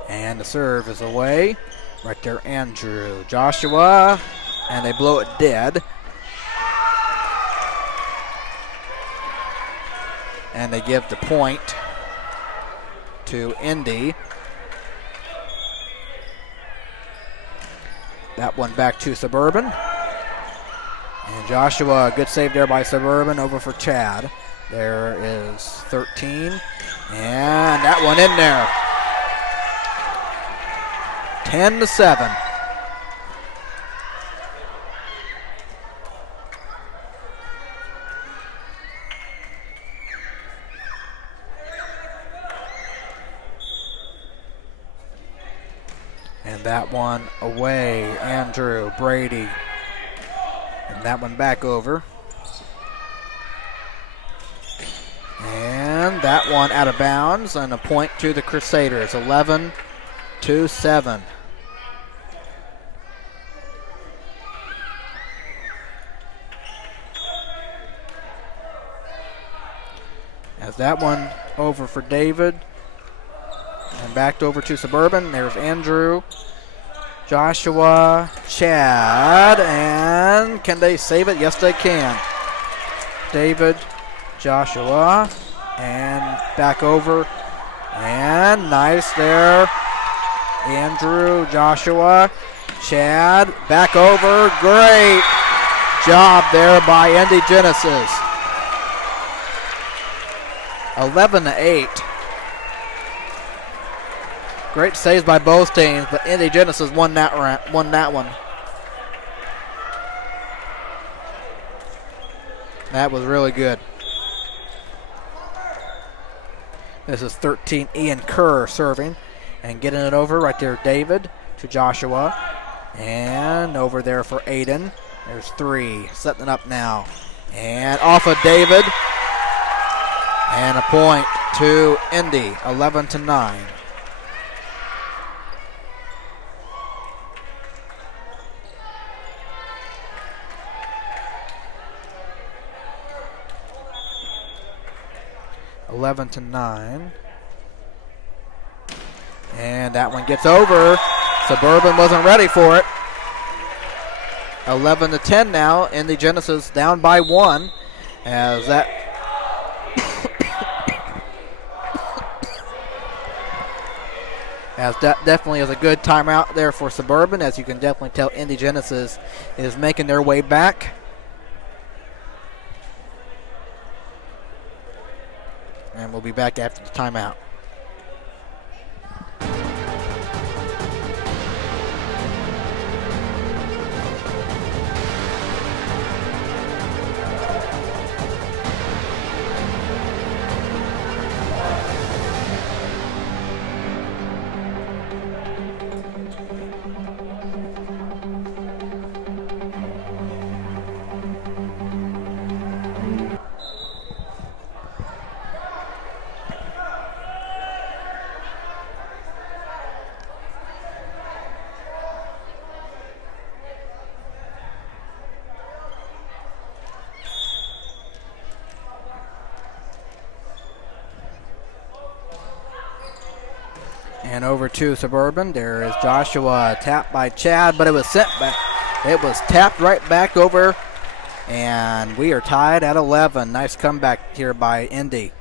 And the serve is away. Right there, Andrew. Joshua, and they blow it dead. And they give the point to Indy. That one back to Suburban. And Joshua, good save there by Suburban, over for Chad. There is 13. And that one in there. 10-7. And that one away, Andrew, Brady. And that one back over. And that one out of bounds, and a point to the Crusaders, 11-7. As that one over for David. And back over to Suburban. There's Andrew, Joshua, Chad, and can they save it? Yes, they can. David, Joshua, and back over. And nice there. Andrew, Joshua, Chad, back over. Great job there by Indy Genesis. 11-8. Great saves by both teams, but Indy Genesis won that one. That was really good. This is 13 Ian Kerr serving and getting it over right there. David to Joshua, and over there for Aiden. There's 3 setting it up now, and off of David, and a point to Indy, 11-9. And that one gets over. Suburban wasn't ready for it. 11-10 now. Indy Genesis down by 1. As that definitely is a good timeout there for Suburban, as you can definitely tell Indy Genesis is making their way back. And we'll be back after the timeout. And over to Suburban. There is Joshua, tapped by Chad, but it was sent back. It was tapped right back over, and we are tied at 11. Nice comeback here by Indy.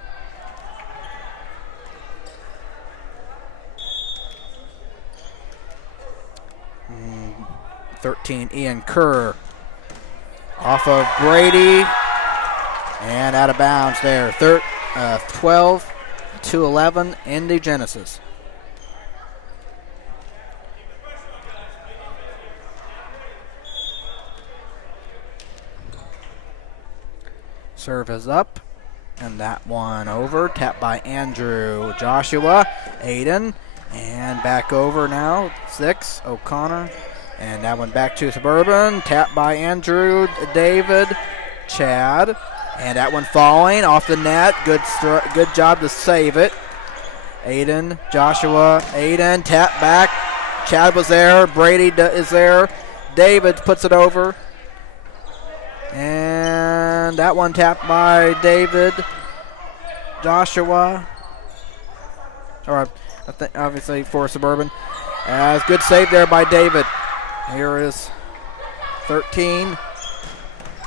Mm, 13, Ian Kerr. Off of Brady, and out of bounds there. 12-11, Indy Genesis. Serve is up, and that one over. Tapped by Andrew. Joshua, Aiden, and back over now. 6, O'Connor, and that one back to Suburban. Tapped by Andrew, David, Chad, and that one falling off the net. Good job to save it. Aiden, Joshua, Aiden, tap back. Chad was there. Brady is there. David puts it over. And that one tapped by David, Joshua, or I think obviously for Suburban. As good save there by David. Here is 13.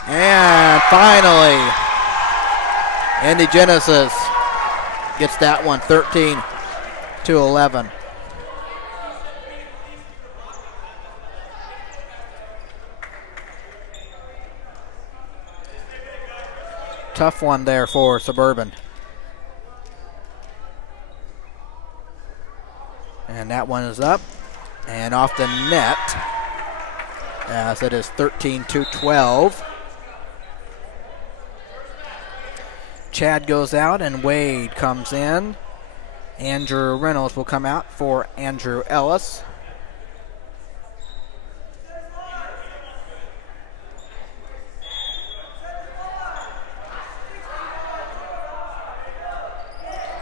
And finally, Indy Genesis gets that one, 13-11. Tough one there for Suburban. And that one is up and off the net, as it is 13-12. Chad goes out and Wade comes in. Andrew Reynolds will come out for Andrew Ellis.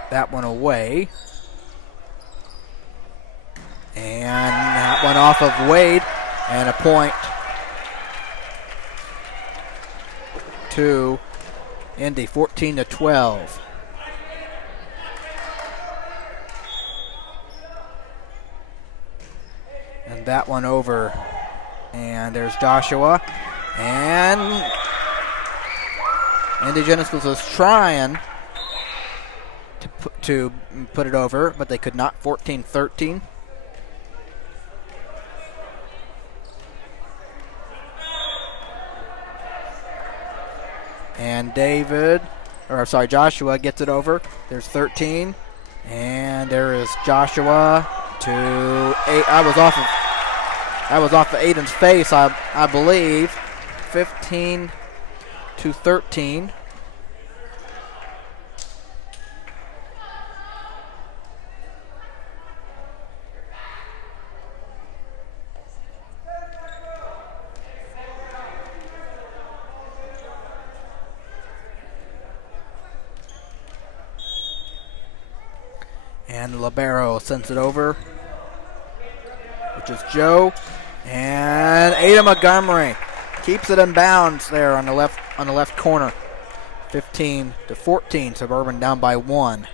That one away. And that one off of Wade. And a point to Indy, 14-12. that one over. And there's Joshua. And Indy Genesis was trying to put it over, but they could not. 14-13. And Joshua gets it over. There's 13. And there is Joshua to 8. I was off of Aiden's face, I believe. 15-13. And Libero sends it over, which is Joe. And Ada Montgomery keeps it in bounds there on the left corner. 15-14. Suburban down by 1.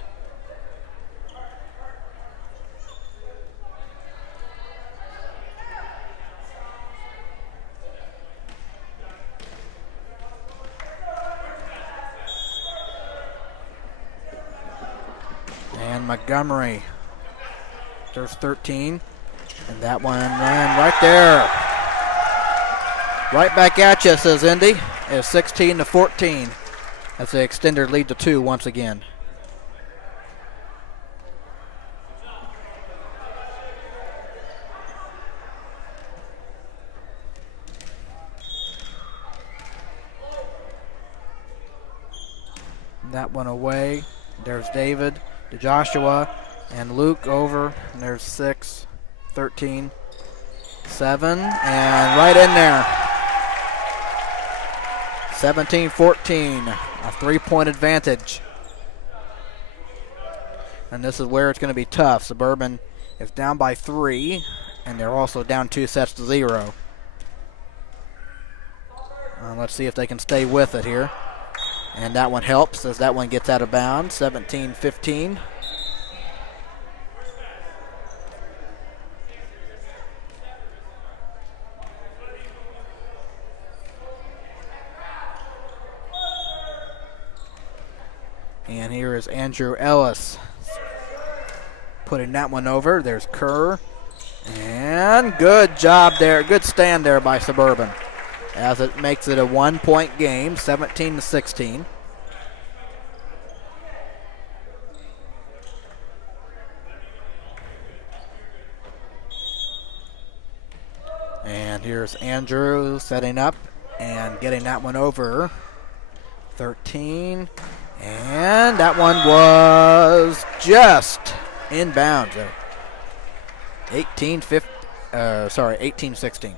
And Montgomery. There's 13. And that one ran right there. Right back at you, says Indy. It's 16-14 as they extend their lead to 2 once again. That one away. There's David to Joshua and Luke over. And there's 6, 13, 7, and right in there. 17-14, a 3-point advantage. And this is where it's going to be tough. Suburban is down by 3, and they're also down 2-0. Let's see if they can stay with it here. And that one helps as that one gets out of bounds, 17-15. And here is Andrew Ellis putting that one over. There's Kerr. And good job there. Good stand there by Suburban as it makes it a 1-point game, 17-16. And here's Andrew setting up and getting that one over. 13. And that one was just inbounds. 18-16.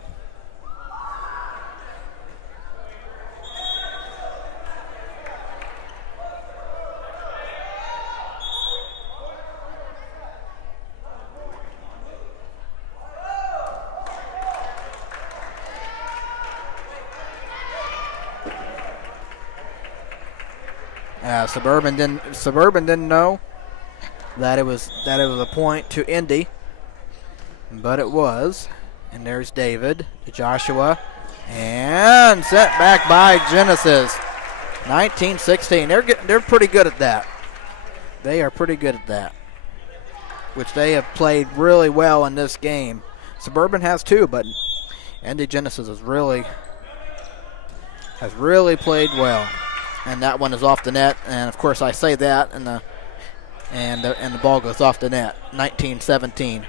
Suburban didn't know that it was a point to Indy, but it was. And there's David to Joshua, and sent back by Genesis. 19-16. They're pretty good at that. They are pretty good at that, which they have played really well in this game. Suburban has too, but Indy Genesis has really played well. And that one is off the net, and of course I say that, and the ball goes off the net. 19-17.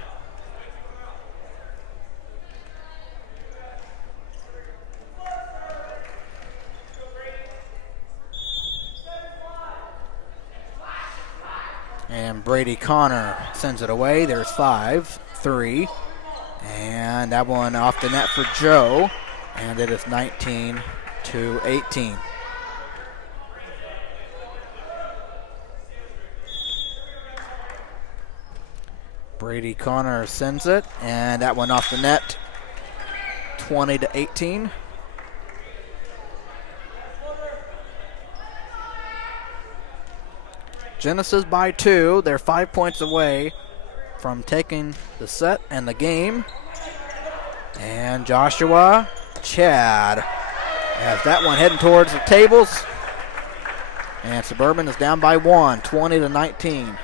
And Brady Connor sends it away. There's 5, 3, and that one off the net for Joe, and it is 19-18. Brady Connor sends it, and that one off the net, 20-18. Genesis by 2. They're 5 points away from taking the set and the game. And Joshua, Chad, has that one heading towards the tables. And Suburban is down by 1, 20-19.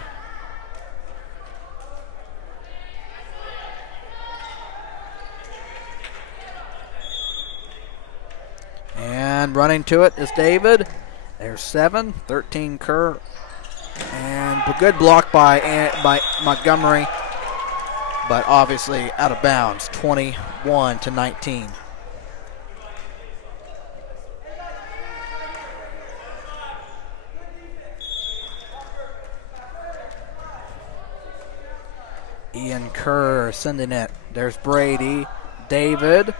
And running to it is David. There's 7, 13 Kerr. And a good block by Montgomery, but obviously out of bounds, 21-19. Ian Kerr sending it. There's Brady, David,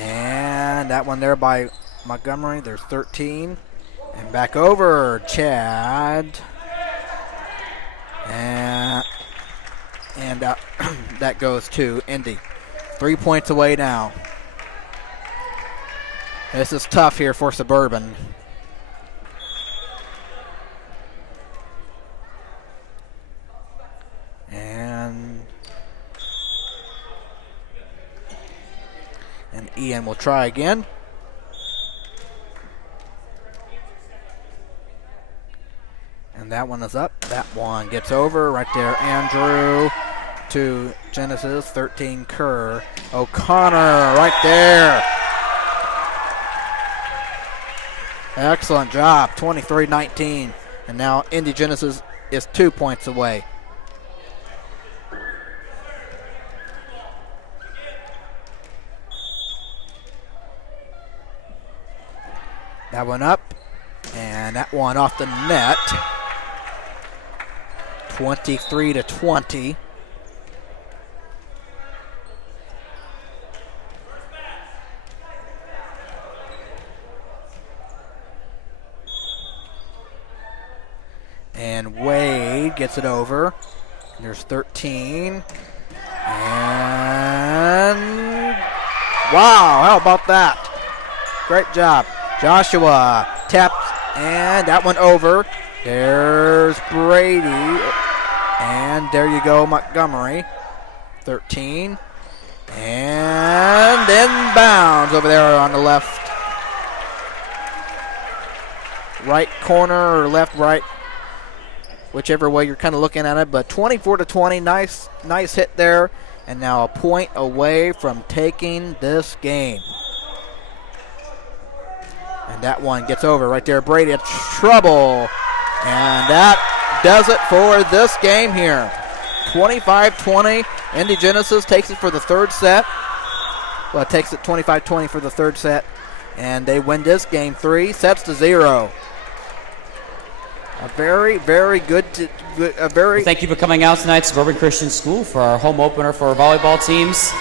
and that one there by Montgomery. There's 13. And back over, Chad. And that goes to Indy. 3 points away now. This is tough here for Suburban. And Ian will try again. And that one is up. That one gets over right there. Andrew to Genesis. 13 Kerr. O'Connor right there. Excellent job. 23-19. And now Indy Genesis is 2 points away. That one up. And that one off the net. 23-20. And Wade gets it over. There's 13. And wow, how about that? Great job. Joshua taps, and that one over. There's Brady. And there you go, Montgomery. 13. And inbounds over there on the left. Right corner or left, right. Whichever way you're kind of looking at it. But 24-20, nice hit there. And now a point away from taking this game. And that one gets over right there. Brady in trouble. And that does it for this game here. 25-20. Indy Genesis takes it for the third set. Well, it takes it 25-20 for the third set. And they win this game 3-0. A very, very good, Thank you for coming out tonight, Suburban Christian School, for our home opener for our volleyball teams.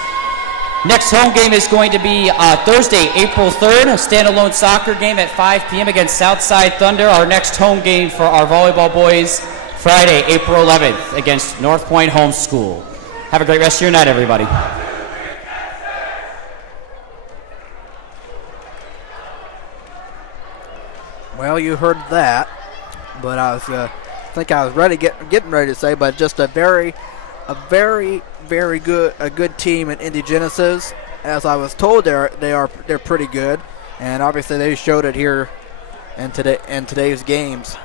Next home game is going to be Thursday, April 3rd, a standalone soccer game at 5 p.m. against Southside Thunder. Our next home game for our volleyball boys, Friday, April 11th, against North Point Home School. Have a great rest of your night, everybody. Well, you heard that, but I was, think I was getting ready to say, but just a very good team in Indy Genesis. As I was told, they're pretty good, and obviously they showed it here in today's games.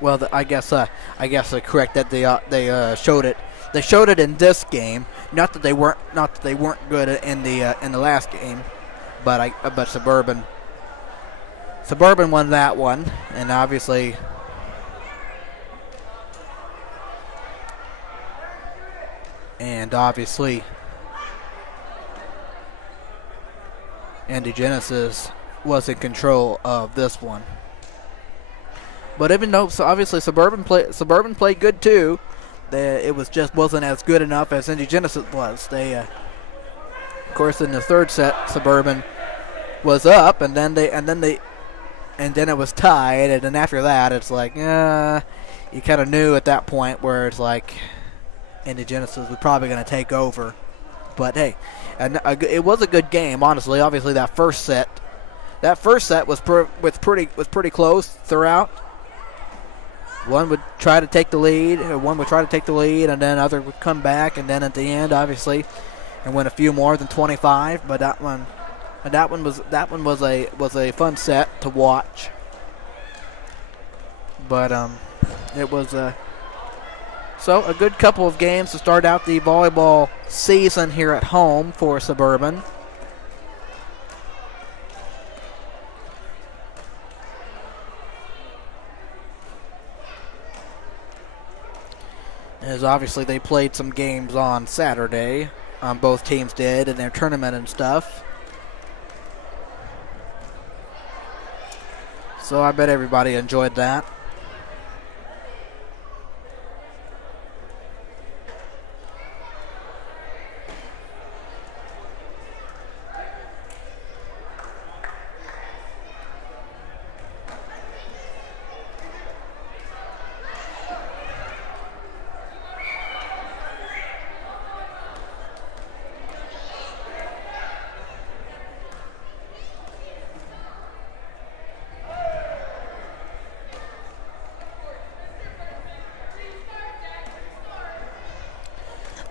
Well, I guess correct that they showed it. They showed it in this game. Not that they weren't good in the last game, but Suburban won that one, and obviously Indy Genesis was in control of this one. But even though, so obviously Suburban played good too, it wasn't as good enough as Indy Genesis was. They, of course, in the third set, Suburban was up, and then it was tied, and then after that, it's like, you kind of knew at that point where it's like Indy Genesis was probably going to take over. But hey, it was a good game, honestly. Obviously, that first set was pretty close throughout. One would try to take the lead, and then other would come back, and then at the end, obviously, and win a few more than 25. But that one was a fun set to watch. But it was a good couple of games to start out the volleyball season here at home for Suburban. As obviously they played some games on Saturday. Both teams did in their tournament and stuff. So I bet everybody enjoyed that.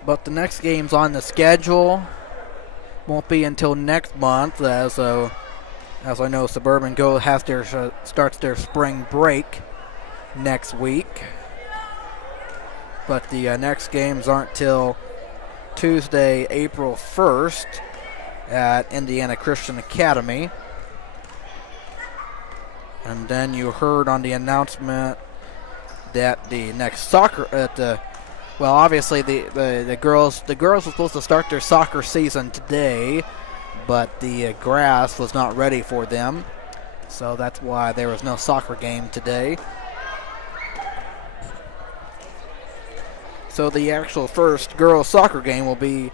But the next games on the schedule won't be until next month, as I know Suburban starts their spring break next week. But the next games aren't till Tuesday, April 1st at Indiana Christian Academy. And then you heard on the announcement that the next obviously the girls were supposed to start their soccer season today, but the grass was not ready for them, so that's why there was no soccer game today. So the actual first girls soccer game will be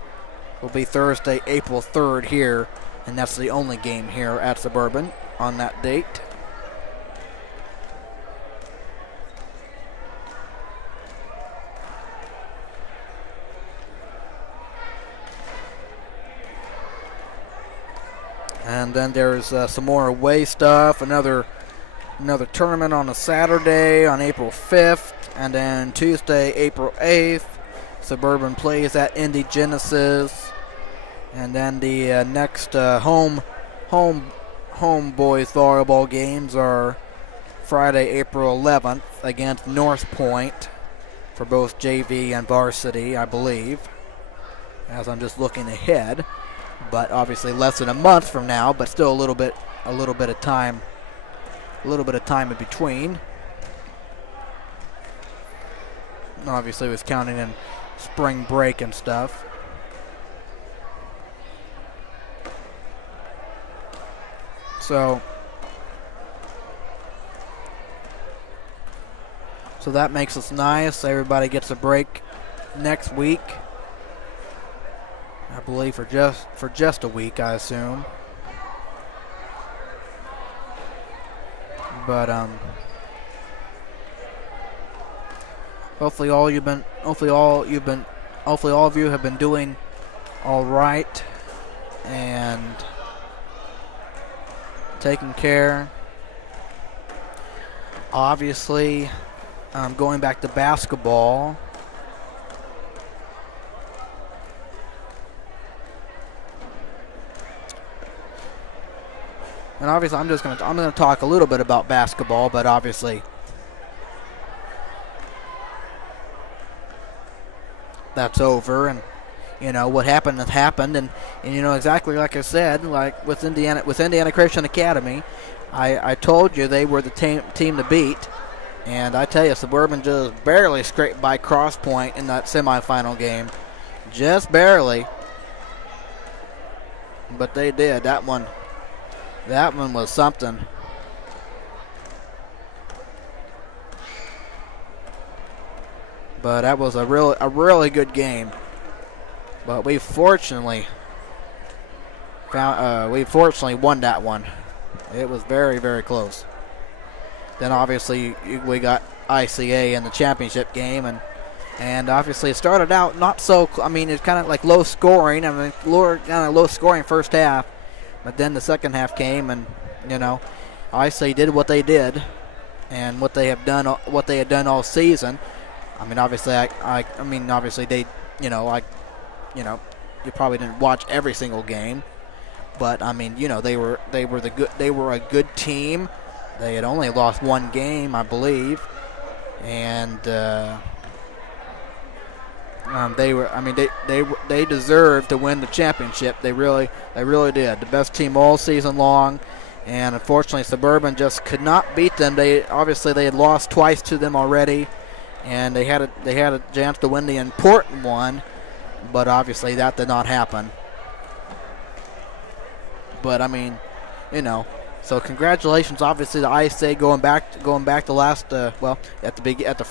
Thursday, April 3rd here, and that's the only game here at Suburban on that date. And then there's some more away stuff. Another tournament on a Saturday on April 5th. And then Tuesday, April 8th, Suburban plays at Indy Genesis. And then the next home boys volleyball games are Friday, April 11th against North Point for both JV and Varsity, I believe, as I'm just looking ahead. But obviously less than a month from now, but still a little bit of time in between. Obviously was counting in spring break and stuff. So that makes us nice. Everybody gets a break next week. I believe for just a week, I assume. But hopefully all of you have been doing all right and taking care. Obviously, going back to basketball. And obviously, I'm gonna talk a little bit about basketball, but obviously, that's over, and what happened has happened, and exactly like I said, like with Indiana Christian Academy, I told you they were the team to beat, and I tell you, Suburban just barely scraped by Cross Point in that semifinal game, just barely, but they did. That one was something. But that was a really good game. But we fortunately we fortunately won that one. It was very, very close. Then obviously we got ICA in the championship game, and obviously it started out not so. I mean, it's kind of like low scoring. I mean, low scoring first half, but then the second half came, and ICA did what they did, and what they had done all season. I mean, obviously, obviously they, you probably didn't watch every single game, but I mean, they were a good team. They had only lost one game, I believe, and they deserved to win the championship. They really did. The best team all season long, and unfortunately, Suburban just could not beat them. They had lost twice to them already, and they had a chance to win the important one, but obviously that did not happen. But I mean, so congratulations, obviously, to ISA going back to last. At the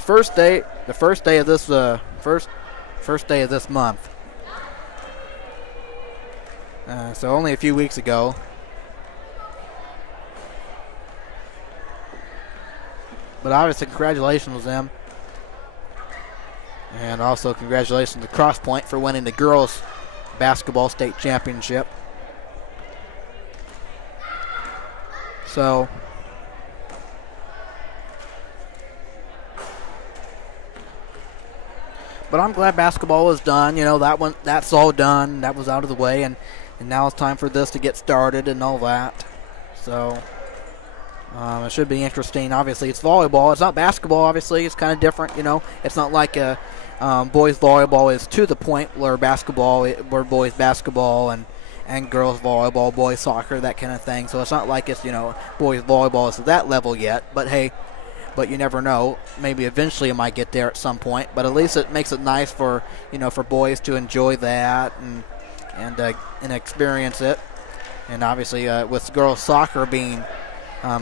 first day of this month. So only a few weeks ago. But obviously, congratulations to them. And also congratulations to Cross Point for winning the girls' basketball state championship. So, but I'm glad basketball is done. That's all done. That was out of the way, and now it's time for this to get started and all that. So, it should be interesting. Obviously, it's volleyball. It's not basketball. Obviously, it's kind of different. It's not like boys volleyball is to the point where boys basketball and girls volleyball, boys soccer, that kind of thing. So it's not like it's boys volleyball is to that level yet. But hey, you never know. Maybe eventually it might get there at some point. But at least it makes it nice for for boys to enjoy that and experience it. And obviously, with girls soccer being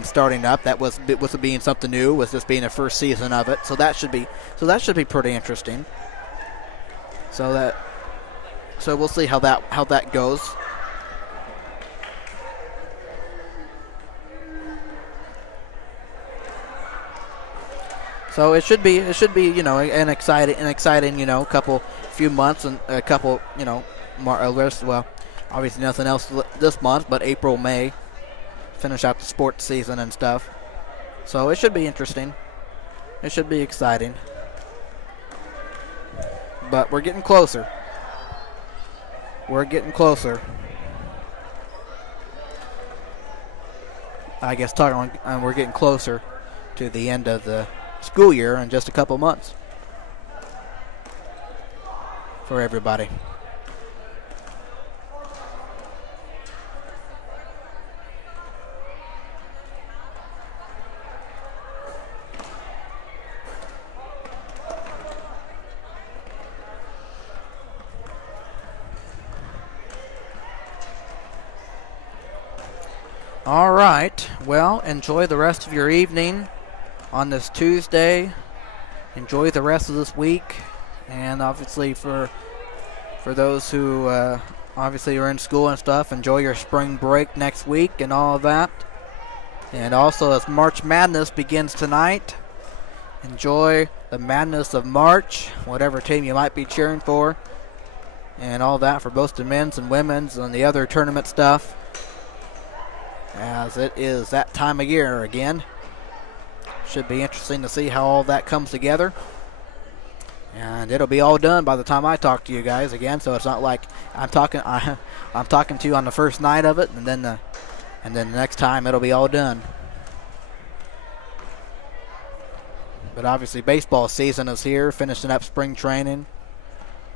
starting up, that was being something new, with this being the first season of it. So that should be pretty interesting. So we'll see how that goes. So it should be an exciting few months and a couple more well, obviously nothing else this month, but April, May, finish out the sports season and stuff. So it should be interesting. It should be exciting. But we're getting closer. We're getting closer to the end of the school year in just a couple months for everybody. All right. Well, enjoy the rest of your evening on this Tuesday. Enjoy the rest of this week. And obviously for those who obviously are in school and stuff, enjoy your spring break next week and all of that. And also, as March Madness begins tonight, enjoy the madness of March, whatever team you might be cheering for, and all that for both the men's and women's and the other tournament stuff, as it is that time of year again. Should be interesting to see how all that comes together. And it'll be all done by the time I talk to you guys again, so it's not like I'm talking to you on the first night of it, and then the next time it'll be all done. But obviously baseball season is here, finishing up spring training,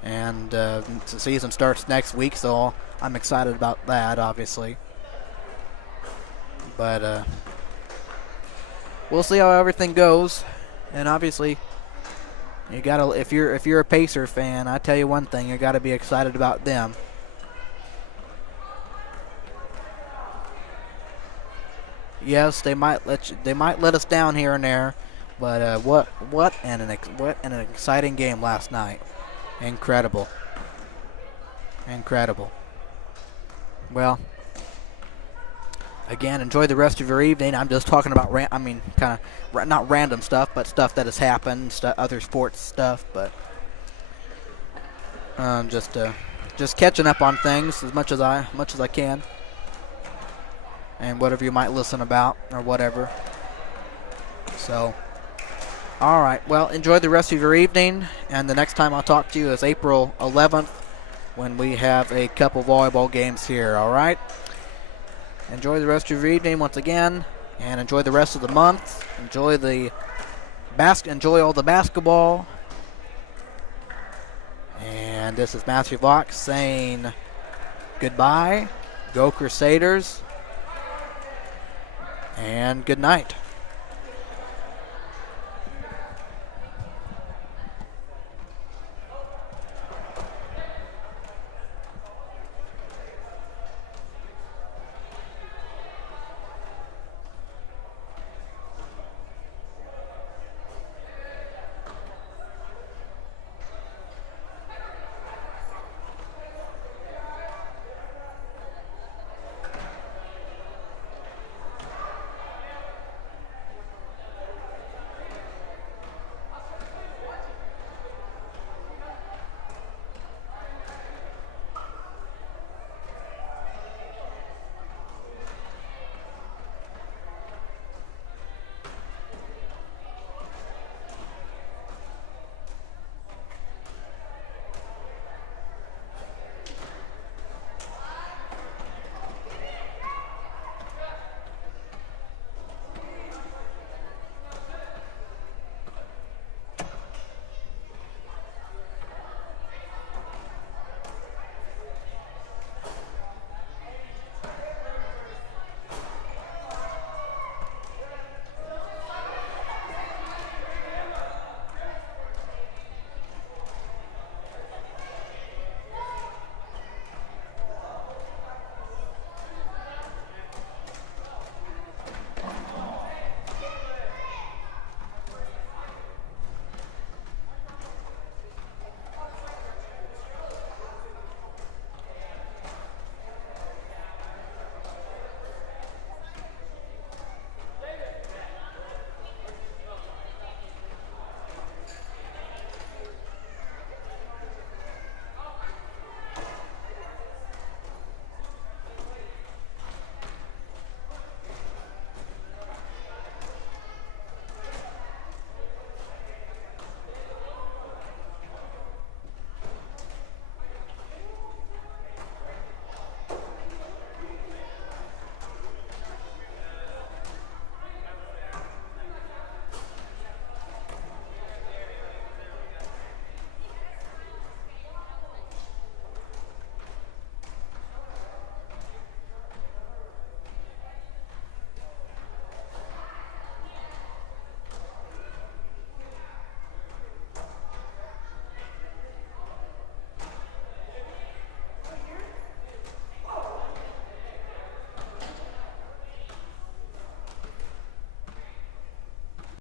and the season starts next week, so I'm excited about that, obviously. But we'll see how everything goes. And obviously, you gotta if you're a Pacer fan, I tell you one thing, you gotta be excited about them. Yes, they might let us down here and there, but what an exciting game last night. Incredible. Well, again, enjoy the rest of your evening. I'm just talking about, kind of not random stuff, but stuff that has happened, other sports stuff. But just catching up on things as much as I can, and whatever you might listen about or whatever. So, all right. Well, enjoy the rest of your evening, and the next time I'll talk to you is April 11th when we have a couple volleyball games here. All right. Enjoy the rest of your evening once again, and enjoy the rest of the month. Enjoy all the basketball. And this is Matthew Vaux saying goodbye. Go Crusaders. And good night.